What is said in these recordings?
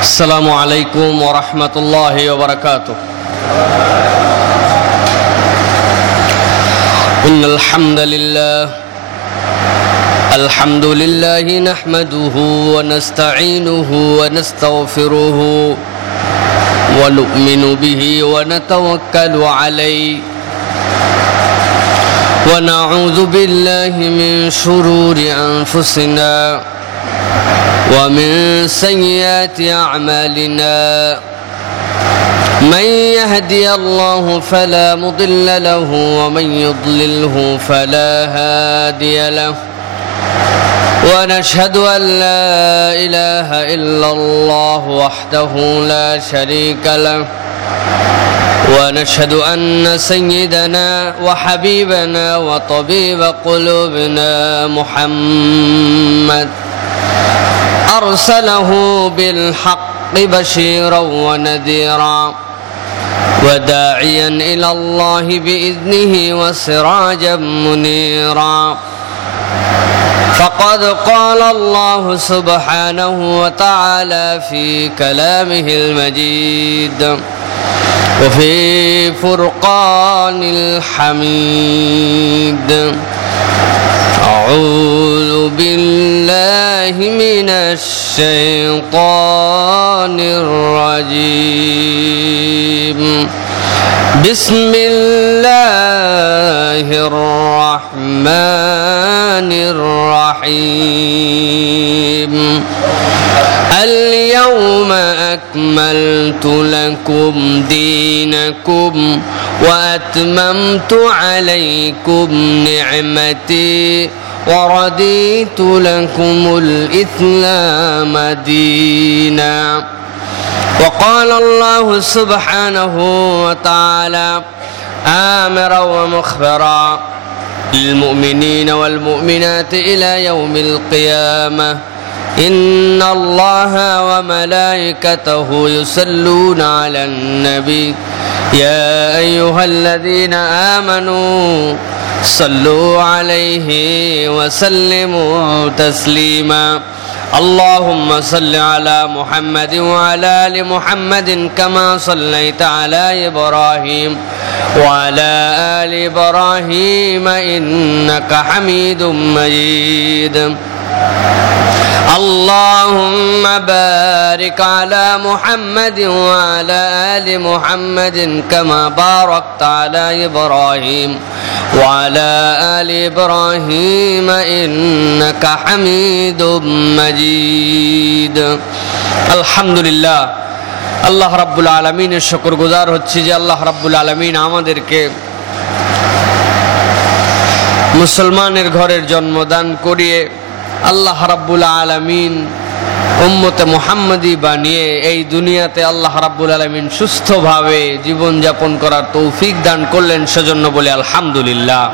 السلام عليكم ورحمة الله وبركاته. إن الحمد لله نحمده ونستعينه ونستغفره ونؤمن به ونتوكل عليه ونعوذ بالله من شرور أنفسنا ومن سيئات أعمالنا. من يهدي الله فلا مضل له ومن يضلله فلا هادي له. ونشهد أن لا إله إلا الله وحده لا شريك له. ونشهد أن سيدنا وحبيبنا وطبيب قلوبنا محمد أرسله بالحق بشيرا ونذيرا وداعيا إلى الله بإذنه وسراجا منيرا. فقد قال الله سبحانه وتعالى في كلامه المجيد وفي فرقان الحميد: أعوذ بالله من الشيطان الرجيم. بسم الله الرحمن الرحيم. اليوم أكملت لكم دينكم وأتممت عليكم نعمتي ورضيت لكم الإسلام دينا. وقال الله سبحانه وتعالى آمرا ومخبرا للمؤمنين والمؤمنات إلى يوم القيامة: إن الله وملائكته يصلون على النبي يا أيها الذين آمنوا صلوا عليه وسلموا تسليما. اللهم صل على محمد وعلى آل محمد كما صليت على إبراهيم وعلى آل إبراهيم إنك حميد مجيد. اللهم بارك على محمد وعلى آل محمد كما باركت على إبراهيم وعلى آل إبراهيم إنك حميد مجيد. আলহামদুলিল্লাহ, আল্লাহ রাব্বুল আলামিনের শুকরগুজার হচ্ছি যে আল্লাহ রাব্বুল আলামিন আমাদেরকে মুসলমানের ঘরের জন্মদান করিয়ে আল্লাহ রাব্বুল আলামিন উম্মতে মুহাম্মদী বানিয়ে এই দুনিয়াতে আল্লাহ রাব্বুল আলামিন সুস্থভাবে জীবনযাপন করার তৌফিক দান করলেন, সেজন্য বলে আলহামদুলিল্লাহ।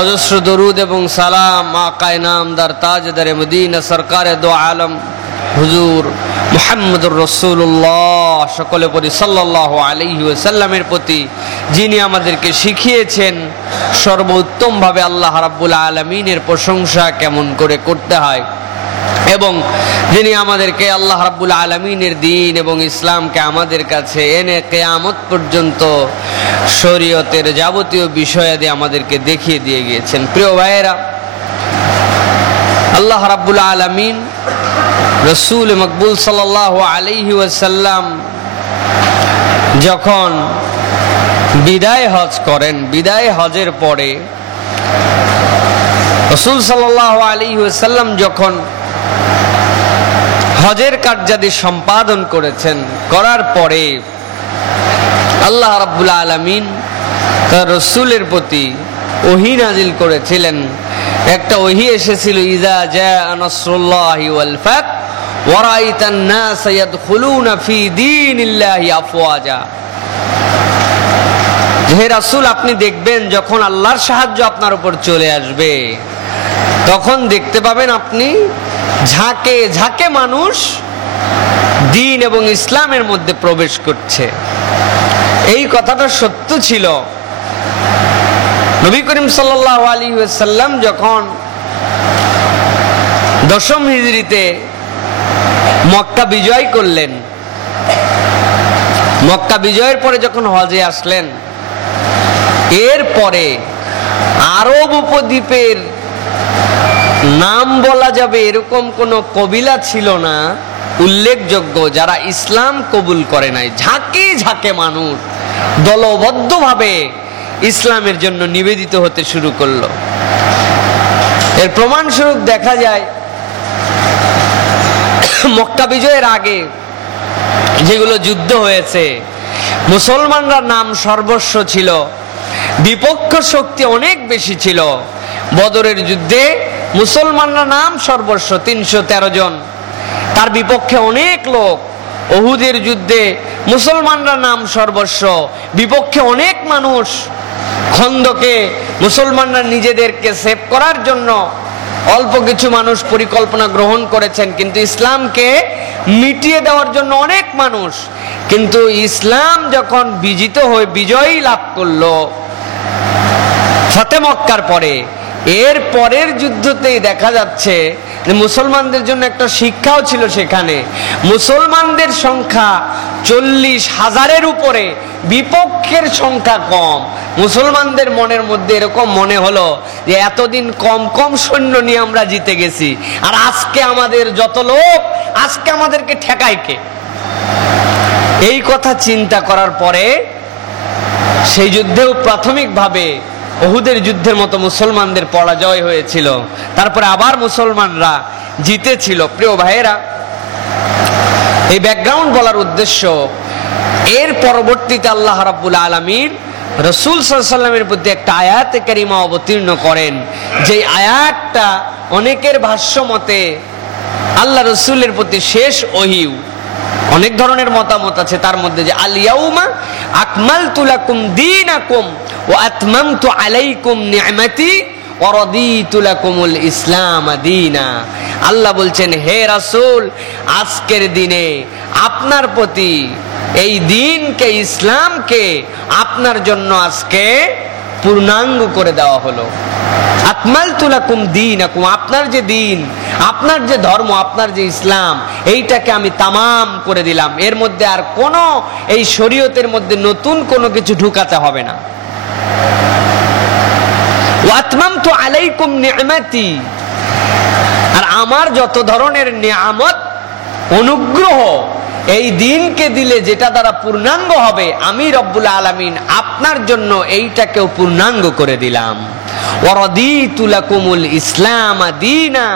অজস্র দরুদ এবং সালাম আকায়ে নামদার তাজদারে মদিনা সরকারে দো আলম হুজুর মুহাম্মদুর রাসূলুল্লাহ সকলে পড়ি সাল্লাল্লাহু আলাইহি ওয়াসাল্লামের প্রতি, যিনি আমাদেরকে শিখিয়েছেন সর্বোত্তমভাবে আল্লাহ রাব্বুল আলামিনের প্রশংসা কেমন করে করতে হয়, এবং যিনি আমাদেরকে আল্লাহ রাব্বুল আলামিনের দ্বীন এবং ইসলামকে আমাদের কাছে এনে কিয়ামত পর্যন্ত শরীয়তের যাবতীয় বিষয়াদি আমাদেরকে দেখিয়ে দিয়ে গিয়েছেন। প্রিয় ভাইয়েরা, আল্লাহ রাব্বুল আলামিন রাসূল মকবুল সাল্লাল্লাহু আলাইহি ওয়াসাল্লাম যখন বিদায় হজ করেন, বিদায় হজের পরে রাসূল সাল্লাল্লাহু আলাইহি ওয়াসাল্লাম যখন হজের কার্যাদি সম্পাদন করেছেন, করার পরে আল্লাহ রাব্বুল আলামিন তার রাসূলের প্রতি ওহী নাজিল করেছিলেন। একটা ওহী এসেছিল: ইযা জাআ নাসরুল্লাহি ওয়াল ফাত ওয়া রাআইতান নাস ইয়াদখুলুনা ফি দীনিল্লাহি আফওয়াজা। হে রাসূল, আপনি দেখবেন যখন আল্লাহর সাহায্য আপনার উপর চলে আসবে, তখন দেখতে পাবেন আপনি ঝাঁকে ঝাঁকে মানুষ দ্বীন এবং ইসলামের মধ্যে প্রবেশ করছে। এই কথাটা সত্য ছিল। নবী করিম সাল্লাল্লাহু আলাইহি ওয়াসাল্লাম যখন 10ম হিজরিতে মক্কা বিজয় করলেন। মক্কা বিজয়ের পরে যখন হজে আসলেন, এরপরে আরব উপদ্বীপের নাম বলা যাবে এরকম কোন কবিলা ছিল না উল্লেখযোগ্য যারা ইসলাম কবুল করে নাই। ঝাঁকে ঝাঁকে মানুষ দলবদ্ধভাবে ইসলামের জন্য নিবেদিত হতে শুরু করলো। এর প্রমাণস্বরূপ দেখা যায় মক্কা বিজয়ের আগে যেগুলো যুদ্ধ হয়েছে, মুসলমানরা নাম সর্বস্ব ছিল, বিপক্ষ শক্তি অনেক বেশি ছিল। বদরের যুদ্ধে মুসলমানরা নাম সর্বস্ব 313 জন, তার বিপক্ষে অনেক লোক। উহুদের যুদ্ধে মুসলমানরা নাম সর্বস্ব, বিপক্ষে অনেক মানুষ। খন্দকে মুসলমানরা নিজেদেরকে সেভ করার জন্য অল্প কিছু মানুষ পরিকল্পনা গ্রহণ করেছেন, কিন্তু ইসলামকে মিটিয়ে দেওয়ার জন্য অনেক মানুষ। কিন্তু ইসলাম যখন বিজিত হয়ে বিজয়ী লাভ করলো ফতে মক্কার পরে, এর পরের যুদ্ধতেই দেখা যাচ্ছে যে মুসলমানদের জন্য একটা শিক্ষাও ছিল সেখানে। মুসলমানদের সংখ্যা 40,000-এর উপরে, বিপক্ষের সংখ্যা কম। মুসলমানদের মনের মধ্যে এরকম মনে হলো যে এতদিন কম কম সৈন্য নিয়ে আমরা জিতে গেছি, আর আজকে আমাদের যত লোক, আজকে আমাদেরকে ঠেকায় কে? এই কথা চিন্তা করার পরে সেই যুদ্ধেও প্রাথমিকভাবে উহুদের যুদ্ধের মতো মুসলমানদের পরাজয় হয়েছিল, তারপরে আবার মুসলমানরা জিতেছিল। প্রিয় ভাইয়েরা, এই ব্যাকগ্রাউন্ড বলার উদ্দেশ্য, এর পরবর্তীতে আল্লাহ রাব্বুল আলামিন রাসূল সাল্লাল্লাহু আলাইহি ওয়াসাল্লামের প্রতি একটা আয়াতে কারিমা অবতীর্ণ করেন, যে আয়াতটা অনেকের ভাষ্য মতে আল্লাহ রাসূলের প্রতি শেষ ওহী। অনেক ধরনের মতামত আছে, তার মধ্যে যে আল ইয়াউমা আকমালতু লাকুম দীনাকুম ওয়া আতমামতু আলাইকুম নি'মাতি ওয়া রাদিতু লাকুমুল ইসলাম দীনা। আল্লাহ বলছেন, হে রাসূল, আজকের দিনে আপনার প্রতি এই দিনকে, ইসলামকে আপনার জন্য আজকে পূর্ণাঙ্গ করে দেওয়া হলো। আকমালতু লাকুম দীনাকুম, আপনার যে দিন, আপনার যে ধর্ম, আপনার যে ইসলাম, এইটাকে আমি তামাম করে দিলাম। এর মধ্যে আর কোনো, এই শরীয়তের মধ্যে নতুন কোনো কিছু ঢুকাতে হবে না। ওয়া আতমামতু আলাইকুম নি'মাতি, আর আমার যত ধরনের নিয়ামত, অনুগ্রহ এই দিনকে দিলে যেটা দ্বারা পূর্ণাঙ্গ হবে, আমি রব্বুল আলামিন আপনার জন্য এইটাকেও পূর্ণাঙ্গ করে দিলাম। ওয়া রাদিতু লাকুমুল ইসলাম দীনা,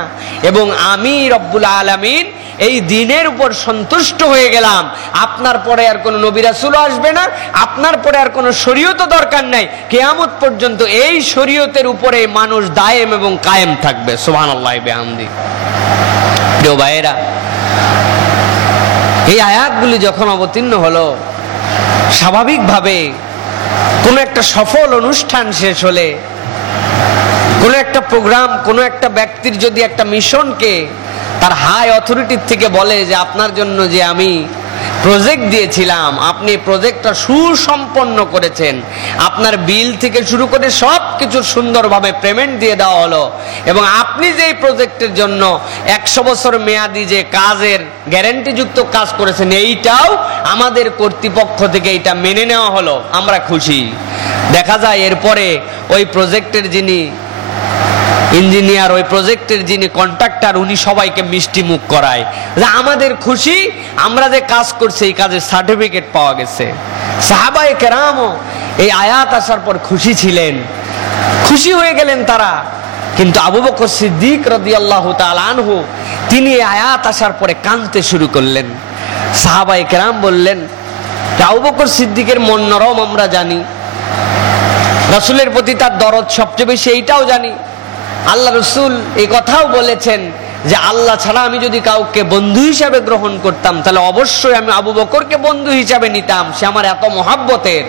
এবং আমি রব্বুল আলামিন এই দিনের উপর সন্তুষ্ট হয়ে গেলাম। আপনার পরে আর কোনো নবী রাসূল আসবে না, আপনার পরে আর কোনো শরীয়ত দরকার নাই। কিয়ামত পর্যন্ত এই শরীয়তের উপরে মানুষ দায়েম এবং কায়েম থাকবে। সুবহানাল্লাহি বিহামদি। প্রিয় ভাইয়েরা, এই আয়াতগুলি যখন অবতীর্ণ হলো, স্বাভাবিকভাবে কোনো একটা সফল অনুষ্ঠান শেষ হলে, কোনো একটা প্রোগ্রাম, কোনো একটা ব্যক্তির যদি একটা মিশনকে তার হাই অথরিটির থেকে বলে যে আপনার জন্য যে আমি প্রজেক্ট দিয়েছিলাম, আপনি প্রজেক্টটা সুসম্পন্ন করেছেন, আপনার বিল থেকে শুরু করে সব কিছু সুন্দরভাবে পেমেন্ট দিয়ে দেওয়া হলো, এবং আপনি যে প্রজেক্টের জন্য 100 বছর মেয়াদি যে কাজের গ্যারান্টিযুক্ত কাজ করেছেন, এইটাও আমাদের কর্তৃপক্ষ থেকে এটা মেনে নেওয়া হলো, আমরা খুশি। দেখা যায় এরপরে ওই প্রজেক্টের যিনি ইঞ্জিনিয়ার, ওই প্রজেক্টের যিনি কন্ট্রাক্টর, উনি সবাইকে মিষ্টি মুখ করায় যে আমাদের খুশি, আমরা যে কাজ করছি এই কাজের সার্টিফিকেট পাওয়া গেছে। সাহাবায়ে কেরামও এই আয়াত আসার পর খুশি ছিলেন, খুশি হয়ে গেলেন তারা। কিন্তু আবু বকর সিদ্দিক রাদিয়াল্লাহু তাআলা আনহু, তিনি এই আয়াত আসার পরে কাঁদতে শুরু করলেন। সাহাবায়ে কেরাম বললেন, আবু বকর সিদ্দিকের মন নরম আমরা জানি, রাসূলের প্রতি তার দরদ সবচেয়ে বেশি, এইটাও জানি। আল্লাহ রাসূল এই কথাও বলেছেন যে আল্লাহ ছাড়া আমি যদি কাউকে বন্ধু হিসাবে গ্রহণ করতাম, তাহলে অবশ্যই আমি আবু বকরকে বন্ধু হিসাবে নিতাম, সে আমার এত মহাব্বতের।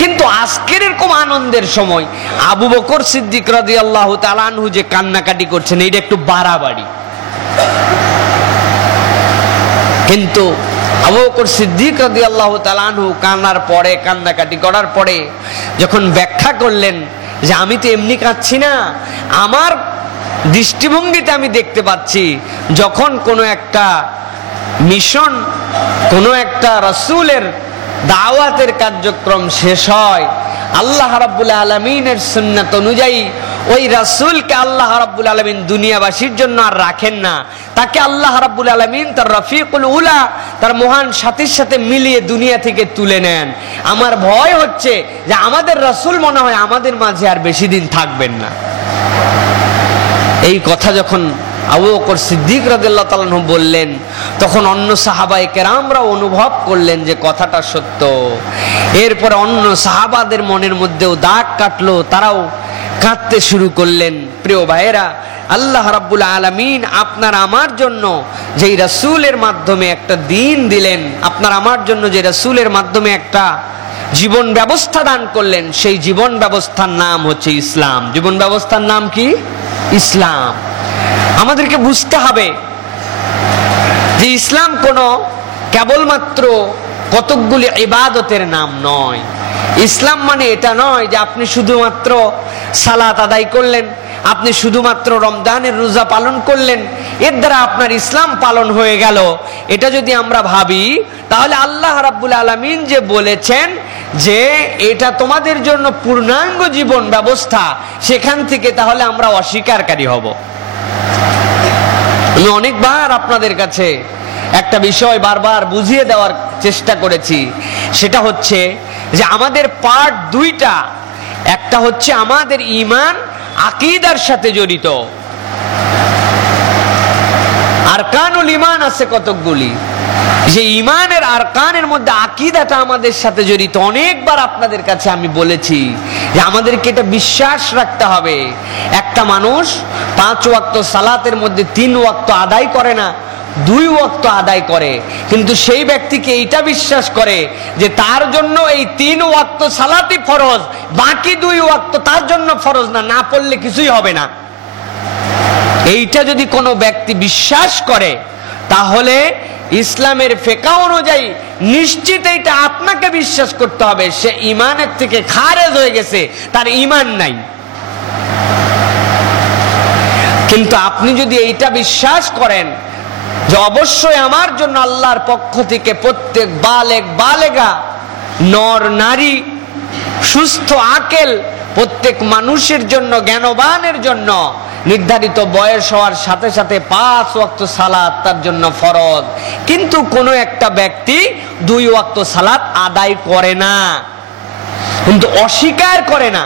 কিন্তু আজকের এরকম আনন্দের সময় আবু বকর সিদ্দিক রাদিয়াল্লাহু তাআলা আনহু যে কান্নাকাটি করছেন, এইটা একটু বাড়াবাড়ি। কিন্তু আবু বকর সিদ্দিক রাদিয়াল্লাহু তাআলা আনহু কান্নাকাটি করার পরে যখন ব্যাখ্যা করলেন যে আমি তো এমনি কাঁদছি না, আমার দৃষ্টিভঙ্গিতে আমি দেখতে পাচ্ছি যখন কোনো একটা মিশন, কোনো একটা রাসূলের দাওয়াতের কার্যক্রম শেষ হয়, আল্লাহ রাব্বুল আলামিনের সুন্নাত অনুযায়ী ওই রাসূলকে আল্লাহ রাব্বুল আলামিন দুনিয়াবাসীর জন্য আর রাখেন না, তাকে আল্লাহ রাব্বুল আলামিন তার রফিকুল উলা, তার মহান সাথীর সাথে মিলিয়ে দুনিয়া থেকে তুলে নেন। আমার ভয় হচ্ছে যে আমাদের রাসূল মনে হয় আমাদের মাঝে আর বেশি দিন থাকবেন না। এই কথা যখন আবু বকর সিদ্দিক রাদিয়াল্লাহু তাআলা আনহু বললেন, তখন অন্য সাহাবায়ে কেরামরা অনুভব করলেন যে কথাটা সত্য। এরপরে অন্য সাহাবাদের মনের মধ্যেও দাগ কাটলো, তারাও কাঁদতে শুরু করলেন। প্রিয় ভাইয়েরা, আল্লাহ রাব্বুল আলামিন আপনার আমার জন্য যেই রাসূলের মাধ্যমে একটা দ্বীন দিলেন, আপনার আমার জন্য যে রাসূলের মাধ্যমে একটা জীবন ব্যবস্থা দান করলেন, সেই জীবন ব্যবস্থার নাম হচ্ছে ইসলাম। জীবন ব্যবস্থার নাম কি? ইসলাম। আমাদেরকে বুঝতে হবে যে ইসলাম কোনো কেবলমাত্র কতকগুলি ইবাদতের নাম নয়। ইসলাম মানে এটা নয় যে আপনি শুধুমাত্র সালাত আদায় করলেন, আপনি শুধুমাত্র রমজানের রোজা পালন করলেন, এর দ্বারা আপনার ইসলাম পালন হয়ে গেল। এটা যদি আমরা ভাবি, তাহলে আল্লাহ রাব্বুল আলামিন যে বলেছেন যে এটা তোমাদের জন্য পূর্ণাঙ্গ জীবন ব্যবস্থা, সেখান থেকে তাহলে আমরা অস্বীকারী হব। আমি অনেকবার আপনাদের কাছে একটা বিষয় বারবার বুঝিয়ে দেওয়ার চেষ্টা করেছি, সেটা হচ্ছে যে আমাদের পার্ট দুইটা। একটা হচ্ছে আমাদের ঈমান আকীদার সাথে জড়িত, আরকানুল ঈমান আছে কতকগুলি, যে ঈমানের আরকানের মধ্যে আকীদাটা আমাদের সাথে জড়িত। অনেকবার আপনাদের কাছে আমি বলেছি যে আমাদেরকে এটা বিশ্বাস রাখতে হবে, একটা মানুষ 5 ওয়াক্ত সালাতের মধ্যে 3 ওয়াক্ত আদায় করে না, 2 ওয়াক্ত আদায় করে, কিন্তু সেই ব্যক্তিকে এইটা বিশ্বাস করে যে তার জন্য এই 3 ওয়াক্ত সালাতই ফরজ, বাকি 2 ওয়াক্ত তার জন্য ফরজ না, না পড়লে কিছুই হবে না। এইটা যদি কোনো ব্যক্তি বিশ্বাস করে, তাহলে ইসলামের ফিকহ অনুযায়ী নিশ্চিত এইটা আপনাকে বিশ্বাস করতে হবে সে ঈমানের থেকে খারেজ হয়ে গেছে, তার ঈমান নাই। কিন্তু আপনি যদি এইটা বিশ্বাস করেন যে অবশ্যই আমার জন্য আল্লাহর পক্ষ থেকে প্রত্যেক বালেগ বালেগা, নর নারী, সুস্থ আকেল প্রত্যেক মানুষের জন্য, জ্ঞানবানের জন্য নির্ধারিত বয়স হওয়ার সাথে সাথে 5 ওয়াক্ত সালাত তার জন্য ফরজ, কিন্তু কোনো একটা ব্যক্তি 2 ওয়াক্ত সালাত আদায় করে না, কিন্তু অস্বীকার করে না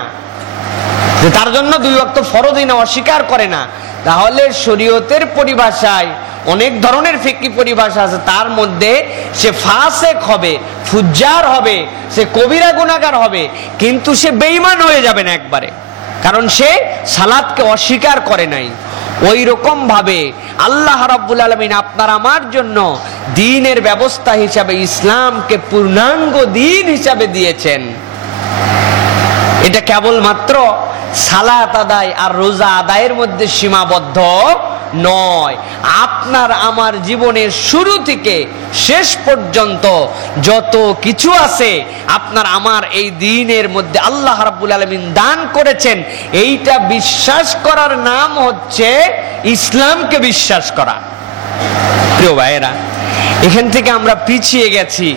যে তার জন্য 2 ওয়াক্ত ফরজই না, অস্বীকার করে না, তাহলে শরীয়তের পরিভাষায় অনেক ধরনের ফিকহি পরিভাষা আছে, তার মধ্যে সে ফাসেক হবে, ফুজ্জার হবে, সে কবিরা গুনাহগার হবে, কিন্তু সে বেঈমান হয়ে যাবে না একবারে, কারণ সে সালাতকে অস্বীকার করে নাই। ওই রকম ভাবে আল্লাহ রাব্বুল আলামিন আপনার আমার জন্য দ্বীনের ব্যবস্থা হিসাবে ইসলামকে পূর্ণাঙ্গ দ্বীন হিসাবে দিয়েছেন। এটা কেবলমাত্র সালাত আদায় আর রোজা আদায়ের মধ্যে সীমাবদ্ধ নয়। আপনার আমার জীবনের শুরু থেকে শেষ পর্যন্ত যত কিছু আছে আপনার আমার এই দ্বীনের মধ্যে আল্লাহ রাব্বুল আলামিন দান করেছেন, এইটা বিশ্বাস করার নাম হচ্ছে ইসলামকে বিশ্বাস করা। প্রিয় ভাইয়েরা, এখান থেকে আমরা পিছিয়ে গেছি।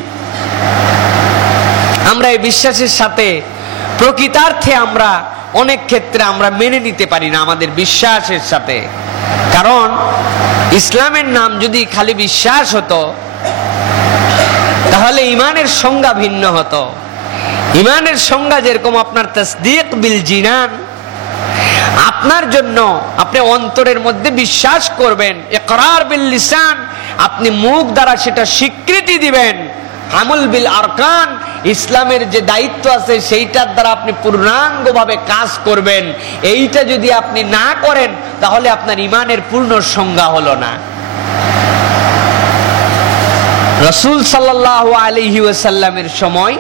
আমরা এই বিশ্বাসের সাথে প্রকৃতার্থে আমরা অনেক ক্ষেত্রে আমরা মেনে নিতে পারি না আমাদের বিশ্বাসের সাথে, কারণ ইসলামের নাম যদি খালি বিশ্বাস হতো তাহলে ঈমানের সংজ্ঞা ভিন্ন হতো। ঈমানের সংজ্ঞা যেরকম আপনার তাসদীক বিল জিনান, আপনার জন্য আপনি অন্তরের মধ্যে বিশ্বাস করবেন, ইকরার বিল লিসান, আপনি মুখ দ্বারা সেটা স্বীকৃতি দিবেন, আমল বিল আরকান, ইসলামের যে দায়িত্ব আছে সেইটার দ্বারা আপনি পূর্ণাঙ্গভাবে কাজ করবেন। এইটা যদি আপনি না করেন তাহলে আপনার ঈমানের পূর্ণ সংজ্ঞা হলো না। রাসূল সাল্লাল্লাহু আলাইহি ওয়াসাল্লামের সময়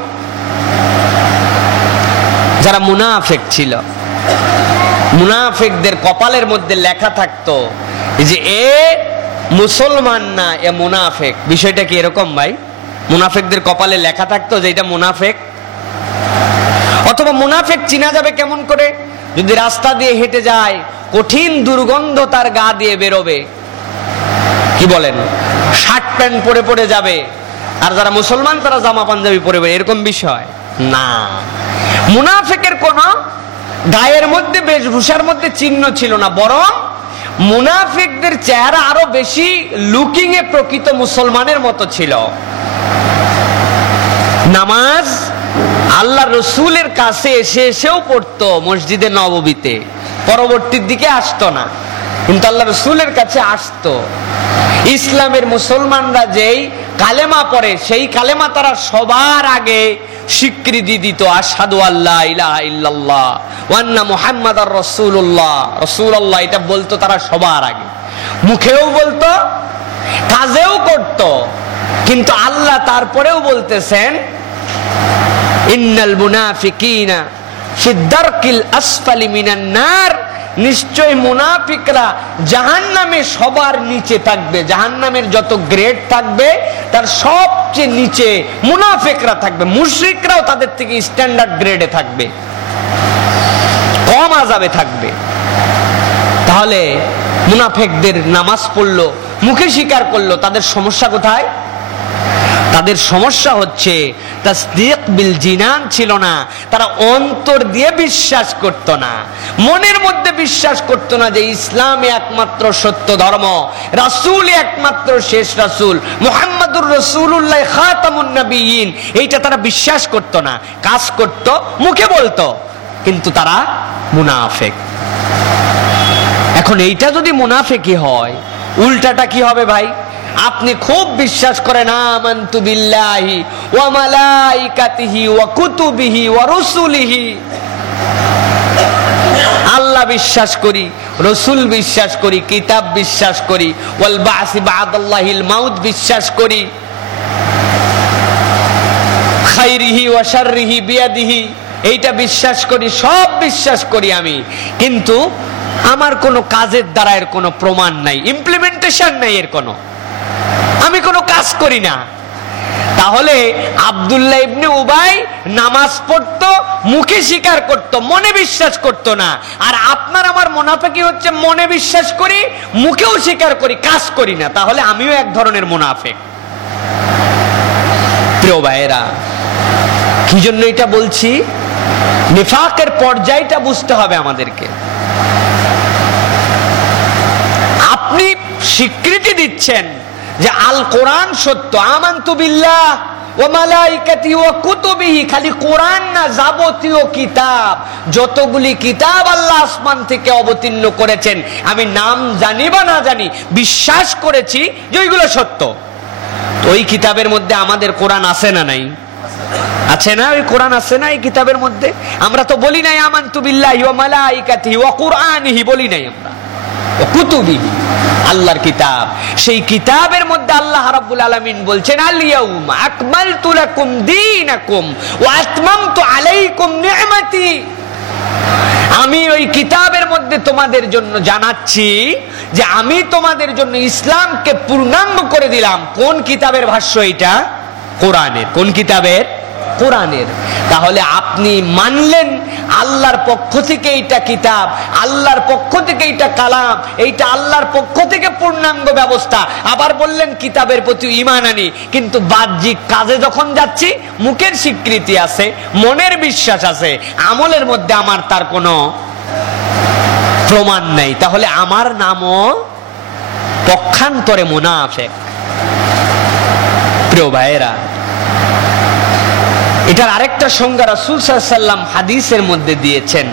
যারা মুনাফিক ছিল, মুনাফিকদের কপালের মধ্যে লেখা থাকতো যে এ মুসলমান না, এ মুনাফিক। বিষয়টা কি এরকম ভাই? মুনাফিকদের কপালে লেখা থাকতো যে এটা মুনাফিক। অথবা মুনাফিক চিনা যাবে কেমন করে? যদি রাস্তা দিয়ে হেঁটে যায়, কঠিন দুর্গন্ধ তার গা দিয়ে বেরোবে, কি বলেন, শার্ট প্যান্ট পরে পরে যাবে, আর যারা মুসলমান তারা জামা পাঞ্জাবি পরে, এরকম বিষয় না। মুনাফিকের কোন গায়ের মধ্যে বেশভূষার মধ্যে চিহ্ন ছিল না, বরং মুনাফিকদের চেহারা আরো বেশি লুকিং এ প্রকৃত মুসলমানের মতো ছিল। নামাজ আল্লাহ রসুলের কাছে এসে এসেও পড়তো মসজিদে নববীতে, পরবর্তীর দিকে আসতো না, কিন্তু আল্লাহ রসুলের কাছে আসতো। ইসলামের মুসলমানরা যেই কালেমা পড়ে সেই কালেমা তারা সবার আগে স্বীকৃতি দিত, আশহাদু আল্লা ইলাহা ইল্লাল্লাহ ওয়া আন্না মুহাম্মাদার রাসূলুল্লাহ, রাসূলুল্লাহ এটা বলতো তারা সবার আগে, মুখেও বলতো কাজেও করত। কিন্তু আল্লাহ তারপরেও বলতেছেন ইন্নাল মুনাফিকিনা ফিদ দারকিল আসফালি মিনান নার, নিশ্চয় মুনাফিকরা জাহান্নামে সবার নিচে থাকবে, জাহান্নামের যত গ্রেড থাকবে তার সবচেয়ে নিচে মুনাফিকরা থাকবে। মুশরিকরাও তাদের থেকে স্ট্যান্ডার্ড গ্রেডে থাকবে, কম আযাবে থাকবে। তাহলে মুনাফিকদের নামাজ পড়লো, মুখে স্বীকার করলো, তাদের সমস্যা কোথায়? তাদের সমস্যা হচ্ছে তাসদীক বিল জিনান ছিল না, তারা অন্তর দিয়ে বিশ্বাস করত না, মনের মধ্যে বিশ্বাস করত না যে ইসলাম একমাত্র সত্য ধর্ম, রাসূল একমাত্র শেষ রাসূল, মুহাম্মাদুর রাসূলুল্লাহ খাতামুন নবিয়্যিন, এইটা তারা বিশ্বাস করত না। কাজ করত, মুখে বলতো, কিন্তু তারা মুনাফিক। এখন এইটা যদি মুনাফিকই হয়, উল্টাটা কি হবে ভাই? আপনি খুব বিশ্বাস করেন আমানতু বিল্লাহি ওয়া মালাইকাতিহি ওয়া কুতুবিহি ওয়া রুসুলিহি, আল্লাহ বিশ্বাস করি, রসুল বিশ্বাস করি, কিতাব বিশ্বাস করি, ওয়াল বাসি বাদাল্লাহিল মাউত বিশ্বাস করি, খাইরিহি ওয়া শাররিহি বিয়াদিহি এইটা বিশ্বাস করি, সব বিশ্বাস করি আমি, কিন্তু আমার কোনো কাজের দ্বারা এর কোনো প্রমাণ নাই, ইমপ্লিমেন্টেশন নাই, এর কোনো, আমি কোনো কাজ করি না। তাহলে আব্দুল্লাহ ইবনে উবাই নামাজ পড়তো, মুখে স্বীকার করত, মনে বিশ্বাস করত না। আর আপনার আমার মুনাফিকি হচ্ছে মনে বিশ্বাস করি, মুখেও স্বীকার করি, কাজ করি না। তাহলে আমিও এক ধরনের মুনাফিক। প্রিয় ভাইয়েরা, কি জন্য এটা বলছি? নিফাকের পর্যায়টা বুঝতে হবে আমাদেরকে। আপনি স্বীকৃতি দিচ্ছেন যে আল কোরআন সত্য, আমানতু বিল্লাহ ওয়া মালাইকাতিহি ওয়া কুতুবিহি, খালি কোরআন না, যাবতীয় কিতাব, যতগুলি কিতাব আল্লাহ আসমান থেকে অবতীর্ণ করেছেন, আমি নাম জানি বা না জানি, বিশ্বাস করেছি যে ওইগুলো সত্য। তো ওই কিতাবের মধ্যে আমাদের কোরআন আছে না নাই? আছে না? ওই কোরআন আছে না এই কিতাবের মধ্যে? আমরা তো বলি নাই আমানতু বিল্লাহি ওয়া মালাইকাতিহি ওয়া কুরআনিহি, বলি নাই আমরা, ওয়া কুতুবিহি, আল্লাহর কিতাব। সেই কিতাবের মধ্যে আল্লাহ রাব্বুল আলামিন বলছেন আল ইয়াউমা আকমালতু লাকুম দীনাকুম ওয়া আতমামতু আলাইকুম নি'মাতি, আমি ওই কিতাবের মধ্যে তোমাদের জন্য জানাচ্ছি যে আমি তোমাদের জন্য ইসলামকে পূর্ণাঙ্গ করে দিলাম। কোন কিতাবের ভাষ্য এটা? কোরআনের। কোন কিতাবের? কোরআনের। তাহলে আপনি মানলেন আল্লাহর পক্ষ থেকে এইটা কিতাব, আল্লাহর পক্ষ থেকে এইটা কালাম, এইটা আল্লাহর পক্ষ থেকে পূর্ণাঙ্গ ব্যবস্থা। আবার বললেন কিতাবের প্রতি ঈমান আনি, কিন্তু বাহ্যিক কাজে যখন যাচ্ছি মুখের স্বীকৃতি আছে, মনের বিশ্বাস আছে, আমলের মধ্যে আমার তার কোনো প্রমাণ নাই। তাহলে আমার নামও পক্ষান্তরে মুনাফিক। প্রিয় ভাইয়েরা, এটার আরেকটা সংজ্ঞা রাসূল সাল্লাল্লাহু আলাইহি ওয়াসাল্লাম হাদিসের মধ্যে দিয়েছেন।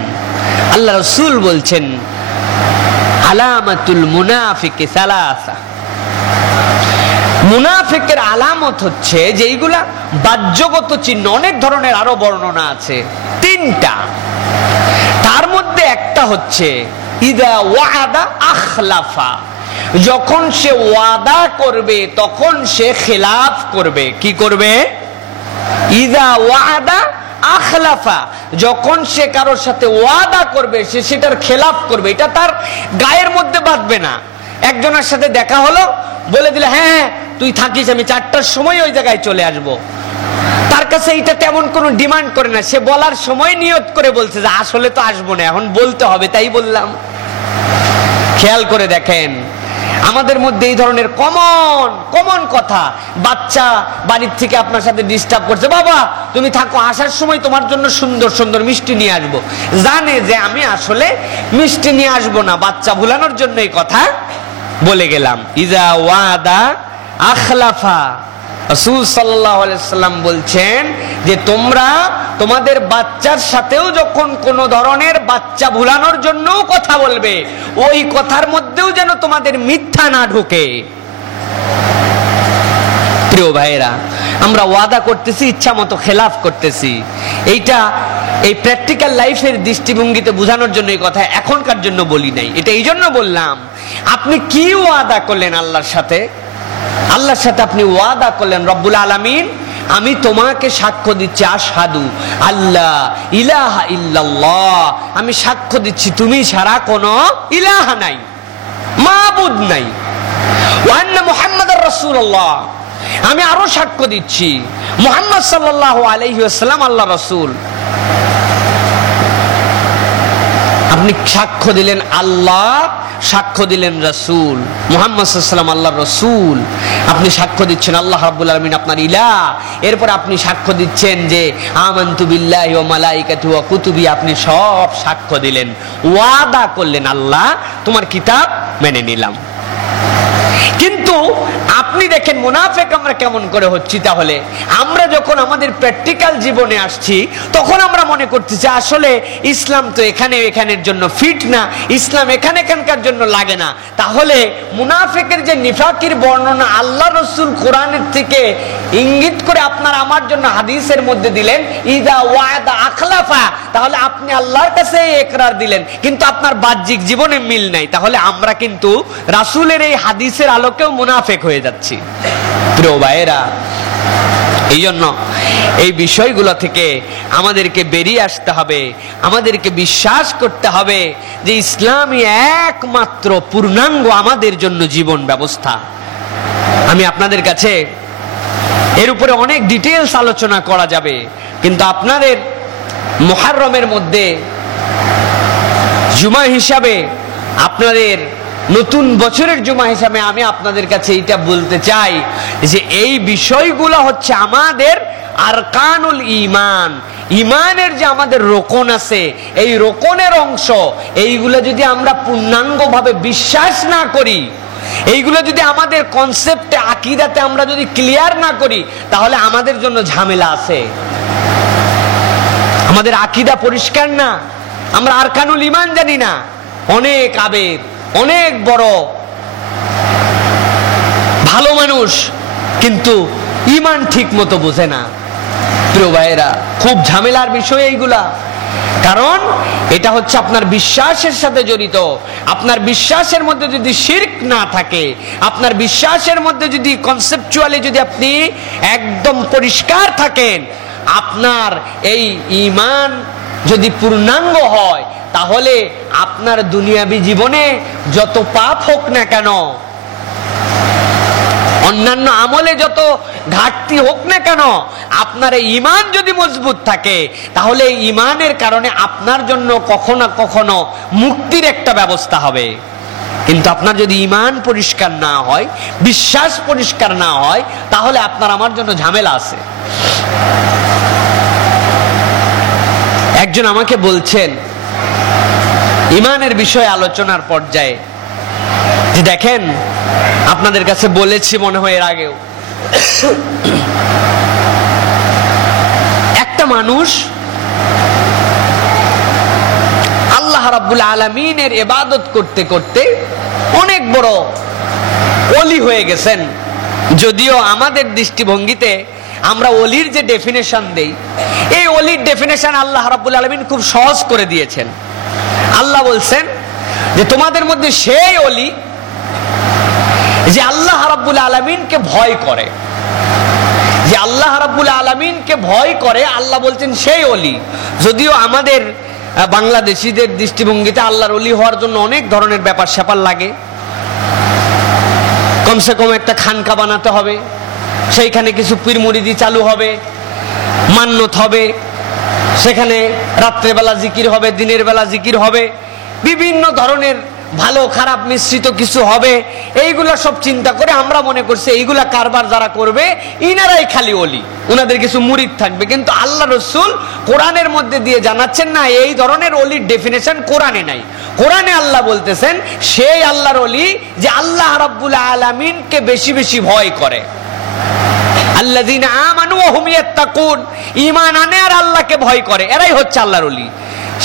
আল্লাহ রাসূল বলছেন আলামাতুল মুনাফিকি সালাসা, মুনাফিকের আলামত হচ্ছে যেইগুলা বাহ্যগত চিহ্ন, অনেক ধরনের আরো বর্ণনা আছে, তিনটা। তার মধ্যে একটা হচ্ছে ইদা ওয়াদা আখলাফা, যখন সে ওয়াদা করবে তখন সে খিলাফ করবে। কি করবে? ইদা ওয়াদা আখলাফা, যখন সে কারোর সাথে ওয়াদা করবে সে সেটার খেলাফ করবে। এটা তার গায়ের মধ্যে বাঁধবে না। একজনের সাথে দেখা হলো, বলে দিলে হ্যাঁ তুই থাকিস, আমি 4টার সময় ওই জায়গায় চলে আসব। তার কাছে এটা তেমন কোনো ডিমান্ড করে না, সে বলার সময় নিয়ত করে বলছে যে আসলে তো আসবো না, এখন বলতে হবে তাই বললাম। খেয়াল করে দেখেন, আমাদের মধ্যে এই ধরনের কমন কথা, বাচ্চা বাড়ির থেকে আপনার সাথে ডিস্টার্ব করছে, বাবা তুমি থাকো, আসার সময় তোমার জন্য সুন্দর সুন্দর মিষ্টি নিয়ে আসবো। জানে যে আমি আসলে মিষ্টি নিয়ে আসবো না, বাচ্চা ভুলানোর জন্য এই কথা বলে গেলাম। ইজা ওয়াদা আখলাফা, রাসূল সাল্লাল্লাহু আলাইহি ওয়াসাল্লাম বলছেন যে তোমরা তোমাদের বাচ্চার সাথেও যখন কোন ধরনের বাচ্চা ভুলানোর জন্য কথা বলবে, ওই কথার মধ্যেও যেন তোমাদের মিথ্যা না ঢোকে। প্রিয় ভাইরা, আমরা ওয়াদা করতেছি, ইচ্ছা মতো খেলাফ করতেছি। এইটা এই প্র্যাকটিক্যাল লাইফের দৃষ্টিভঙ্গিতে বোঝানোর জন্য এই কথা, এখনকার জন্য বলি নাই। এটা এই জন্য বললাম, আপনি কি ওয়াদা করলেন আল্লাহর সাথে? আল্লাহর সাথে আপনি ওয়াদা করলেন, রব্বুল আলামিন আমি তোমাকে সাক্ষ্য দিচ্ছি, আশহাদু আল্লাহ ইলাহা ইল্লাল্লাহ, আমি সাক্ষ্য দিচ্ছি তুমি ছাড়া কোনো ইলাহা নাই, মাবুদ নাই, ওয়া আন্না মুহাম্মাদুর রাসূলুল্লাহ, আমি আরো সাক্ষ্য দিচ্ছি মুহাম্মদ সাল্লাল্লাহু আলাইহি ওয়াসাল্লাম আল্লাহর রাসূল। আপনি সাক্ষ্য দিলেন আল্লাহ, সাক্ষ্য দিলেন রাসূল, মুহাম্মদ সাল্লাল্লাহু আলাইহি ওয়াসাল্লাম আল্লাহর রাসূল। আপনি সাক্ষ্য দিচ্ছেন আল্লাহ রাব্বুল আলামিন আপনার ইলাহ। এরপর আপনি সাক্ষ্য দিচ্ছেন যে আমানতু বিল্লাহি ওয়া মালাইকাতিহি ওয়া কুতুবি, আপনি সব সাক্ষ্য দিলেন, ওয়াদা করলেন আল্লাহ তোমার কিতাব মেনে নিলাম। কিন্তু আপনি দেখেন মুনাফিক আমরা কেমন করে হচ্ছি। তাহলে আমরা যখন আমাদের প্র্যাকটিক্যাল জীবনে আসছি, তখন আমরা মনে করতেছি আসলে ইসলাম তো এখানের জন্য ফিট না, ইসলাম এখানকার জন্য লাগে না। তাহলে মুনাফিকের যে নিফাকির বর্ণনা আল্লাহ রাসূল কোরআনের থেকে ইঙ্গিত করে আপনার আমার জন্য হাদিসের মধ্যে দিলেন, ইদা ওয়াদা আখলাফা, তাহলে আপনি আল্লাহর কাছে ইকরার দিলেন, কিন্তু আপনার বাহ্যিক জীবনে মিল নাই। তাহলে আমরা কিন্তু রাসূলের এই হাদিসের আলোকেও মুনাফিক হয়ে যাচ্ছি। প্রিয় ভাইয়েরা, এই জন্য এই বিষয়গুলো থেকে আমাদেরকে বেরিয়ে আসতে হবে, আমাদেরকে বিশ্বাস করতে হবে যে ইসলামই একমাত্র পূর্ণাঙ্গ আমাদের জন্য জীবন ব্যবস্থা। আমি আপনাদের কাছে এর উপরে অনেক ডিটেইলস আলোচনা করা যাবে, কিন্তু আপনাদের মুহররমের মধ্যে জুমা হিসাবে, আপনাদের নতুন বছরের জুমা হিসাবে আমি আপনাদের কাছে এইটা বলতে চাই যে এই বিষয়গুলো হচ্ছে আমাদের আরকানুল ঈমান, ঈমানের যে আমাদের রোকন আছে, এই রোকনের অংশ। এইগুলো যদি আমরা পূর্ণাঙ্গভাবে বিশ্বাস না করি, এইগুলো যদি আমাদের কনসেপ্টে আকীদাতে আমরা যদি ক্লিয়ার না করি, তাহলে আমাদের জন্য ঝামেলা আছে। আমাদের আকীদা পরিষ্কার না, আমরা আরকানুল ঈমান জানি না, অনেক আবেগ, অনেক বড় ভালো মানুষ, কিন্তু ঈমান ঠিক মতো বোঝে না। প্রিয় ভাইয়েরা, খুব ঝামেলার বিষয় এইগুলা, কারণ এটা হচ্ছে আপনার বিশ্বাসের সাথে জড়িত। আপনার বিশ্বাসের মধ্যে যদি শিরক না থাকে, আপনার বিশ্বাসের মধ্যে যদি কনসেপচুয়ালি যদি আপনি একদম পরিষ্কার থাকেন, আপনার এই ঈমান যদি পূর্ণাঙ্গ হয়, তাহলে আপনার দুনিয়াবী জীবনে যত পাপ হোক না কেন, অন্যান্য আমলে যত ঘাটতি হোক না কেন, আপনার এই ঈমান যদি মজবুত থাকে, তাহলে এই ঈমানের কারণে আপনার জন্য কখনো কখনো মুক্তির একটা ব্যবস্থা হবে। কিন্তু আপনার যদি ঈমান পরিষ্কার না হয়, বিশ্বাস পরিষ্কার না হয়, তাহলে আপনার আমার জন্য ঝামেলা আছে। একজন আমাকে বলছেন ঈমানের বিষয়ে আলোচনার পর্যায়ে যে দেখেন, আপনাদের কাছে বলেছি মনে হয় এর আগেও, একটা মানুষ আল্লাহ রাব্বুল আলামিনের ইবাদত করতে করতে অনেক বড় ওলি হয়ে গেছেন। যদিও আমাদের দৃষ্টিভঙ্গিতে আমরা ওলির যে ডেফিনেশন দেই, এই ওলির ডেফিনেশন আল্লাহ রাব্বুল আলামিন খুব সহজ করে দিয়েছেন। আল্লাহ বলছেন যে তোমাদের মধ্যে সেই ওলি যে আল্লাহ রাব্বুল আলামিনকে ভয় করে, যে আল্লাহ রাব্বুল আলামিনকে ভয় করে, আল্লাহ বলছেন সেই ওলি। যদিও আমাদের বাংলাদেশিদের দৃষ্টিভঙ্গিতে আল্লাহর ওলি হওয়ার জন্য অনেক ধরনের ব্যাপার স্যাপার লাগে। কমসে কম একটা খানকা বানাতে হবে, সেইখানে কিছু পীর মুরিদি চালু হবে, মান্নত হবে, সেখানে রাত্রেবেলা জিকির হবে, দিনের বেলা জিকির হবে, বিভিন্ন ধরনের ভালো খারাপ মিশ্রিত কিছু হবে, এইগুলা সব চিন্তা করে আমরা মনে করছি এইগুলা কারবার যারা করবে ইনারাই খালি ওলি, উনাদের কিছু মুরিদ থাকবে। কিন্তু আল্লাহ রসুল কোরআনের মধ্যে দিয়ে জানাচ্ছেন না, এই ধরনের ওলির ডেফিনেশন কোরআনে নাই। কোরআনে আল্লাহ বলতেছেন সেই আল্লাহর ওলি যে আল্লাহ রাব্বুল আলামিনকে বেশি বেশি ভয় করে। আল্লাযীনা আমানু ওয়া হুম ইয়াত্তাকুন, ঈমান আনে আর আল্লাহকে ভয় করে, এরাই হচ্ছে আল্লাহর ওলি।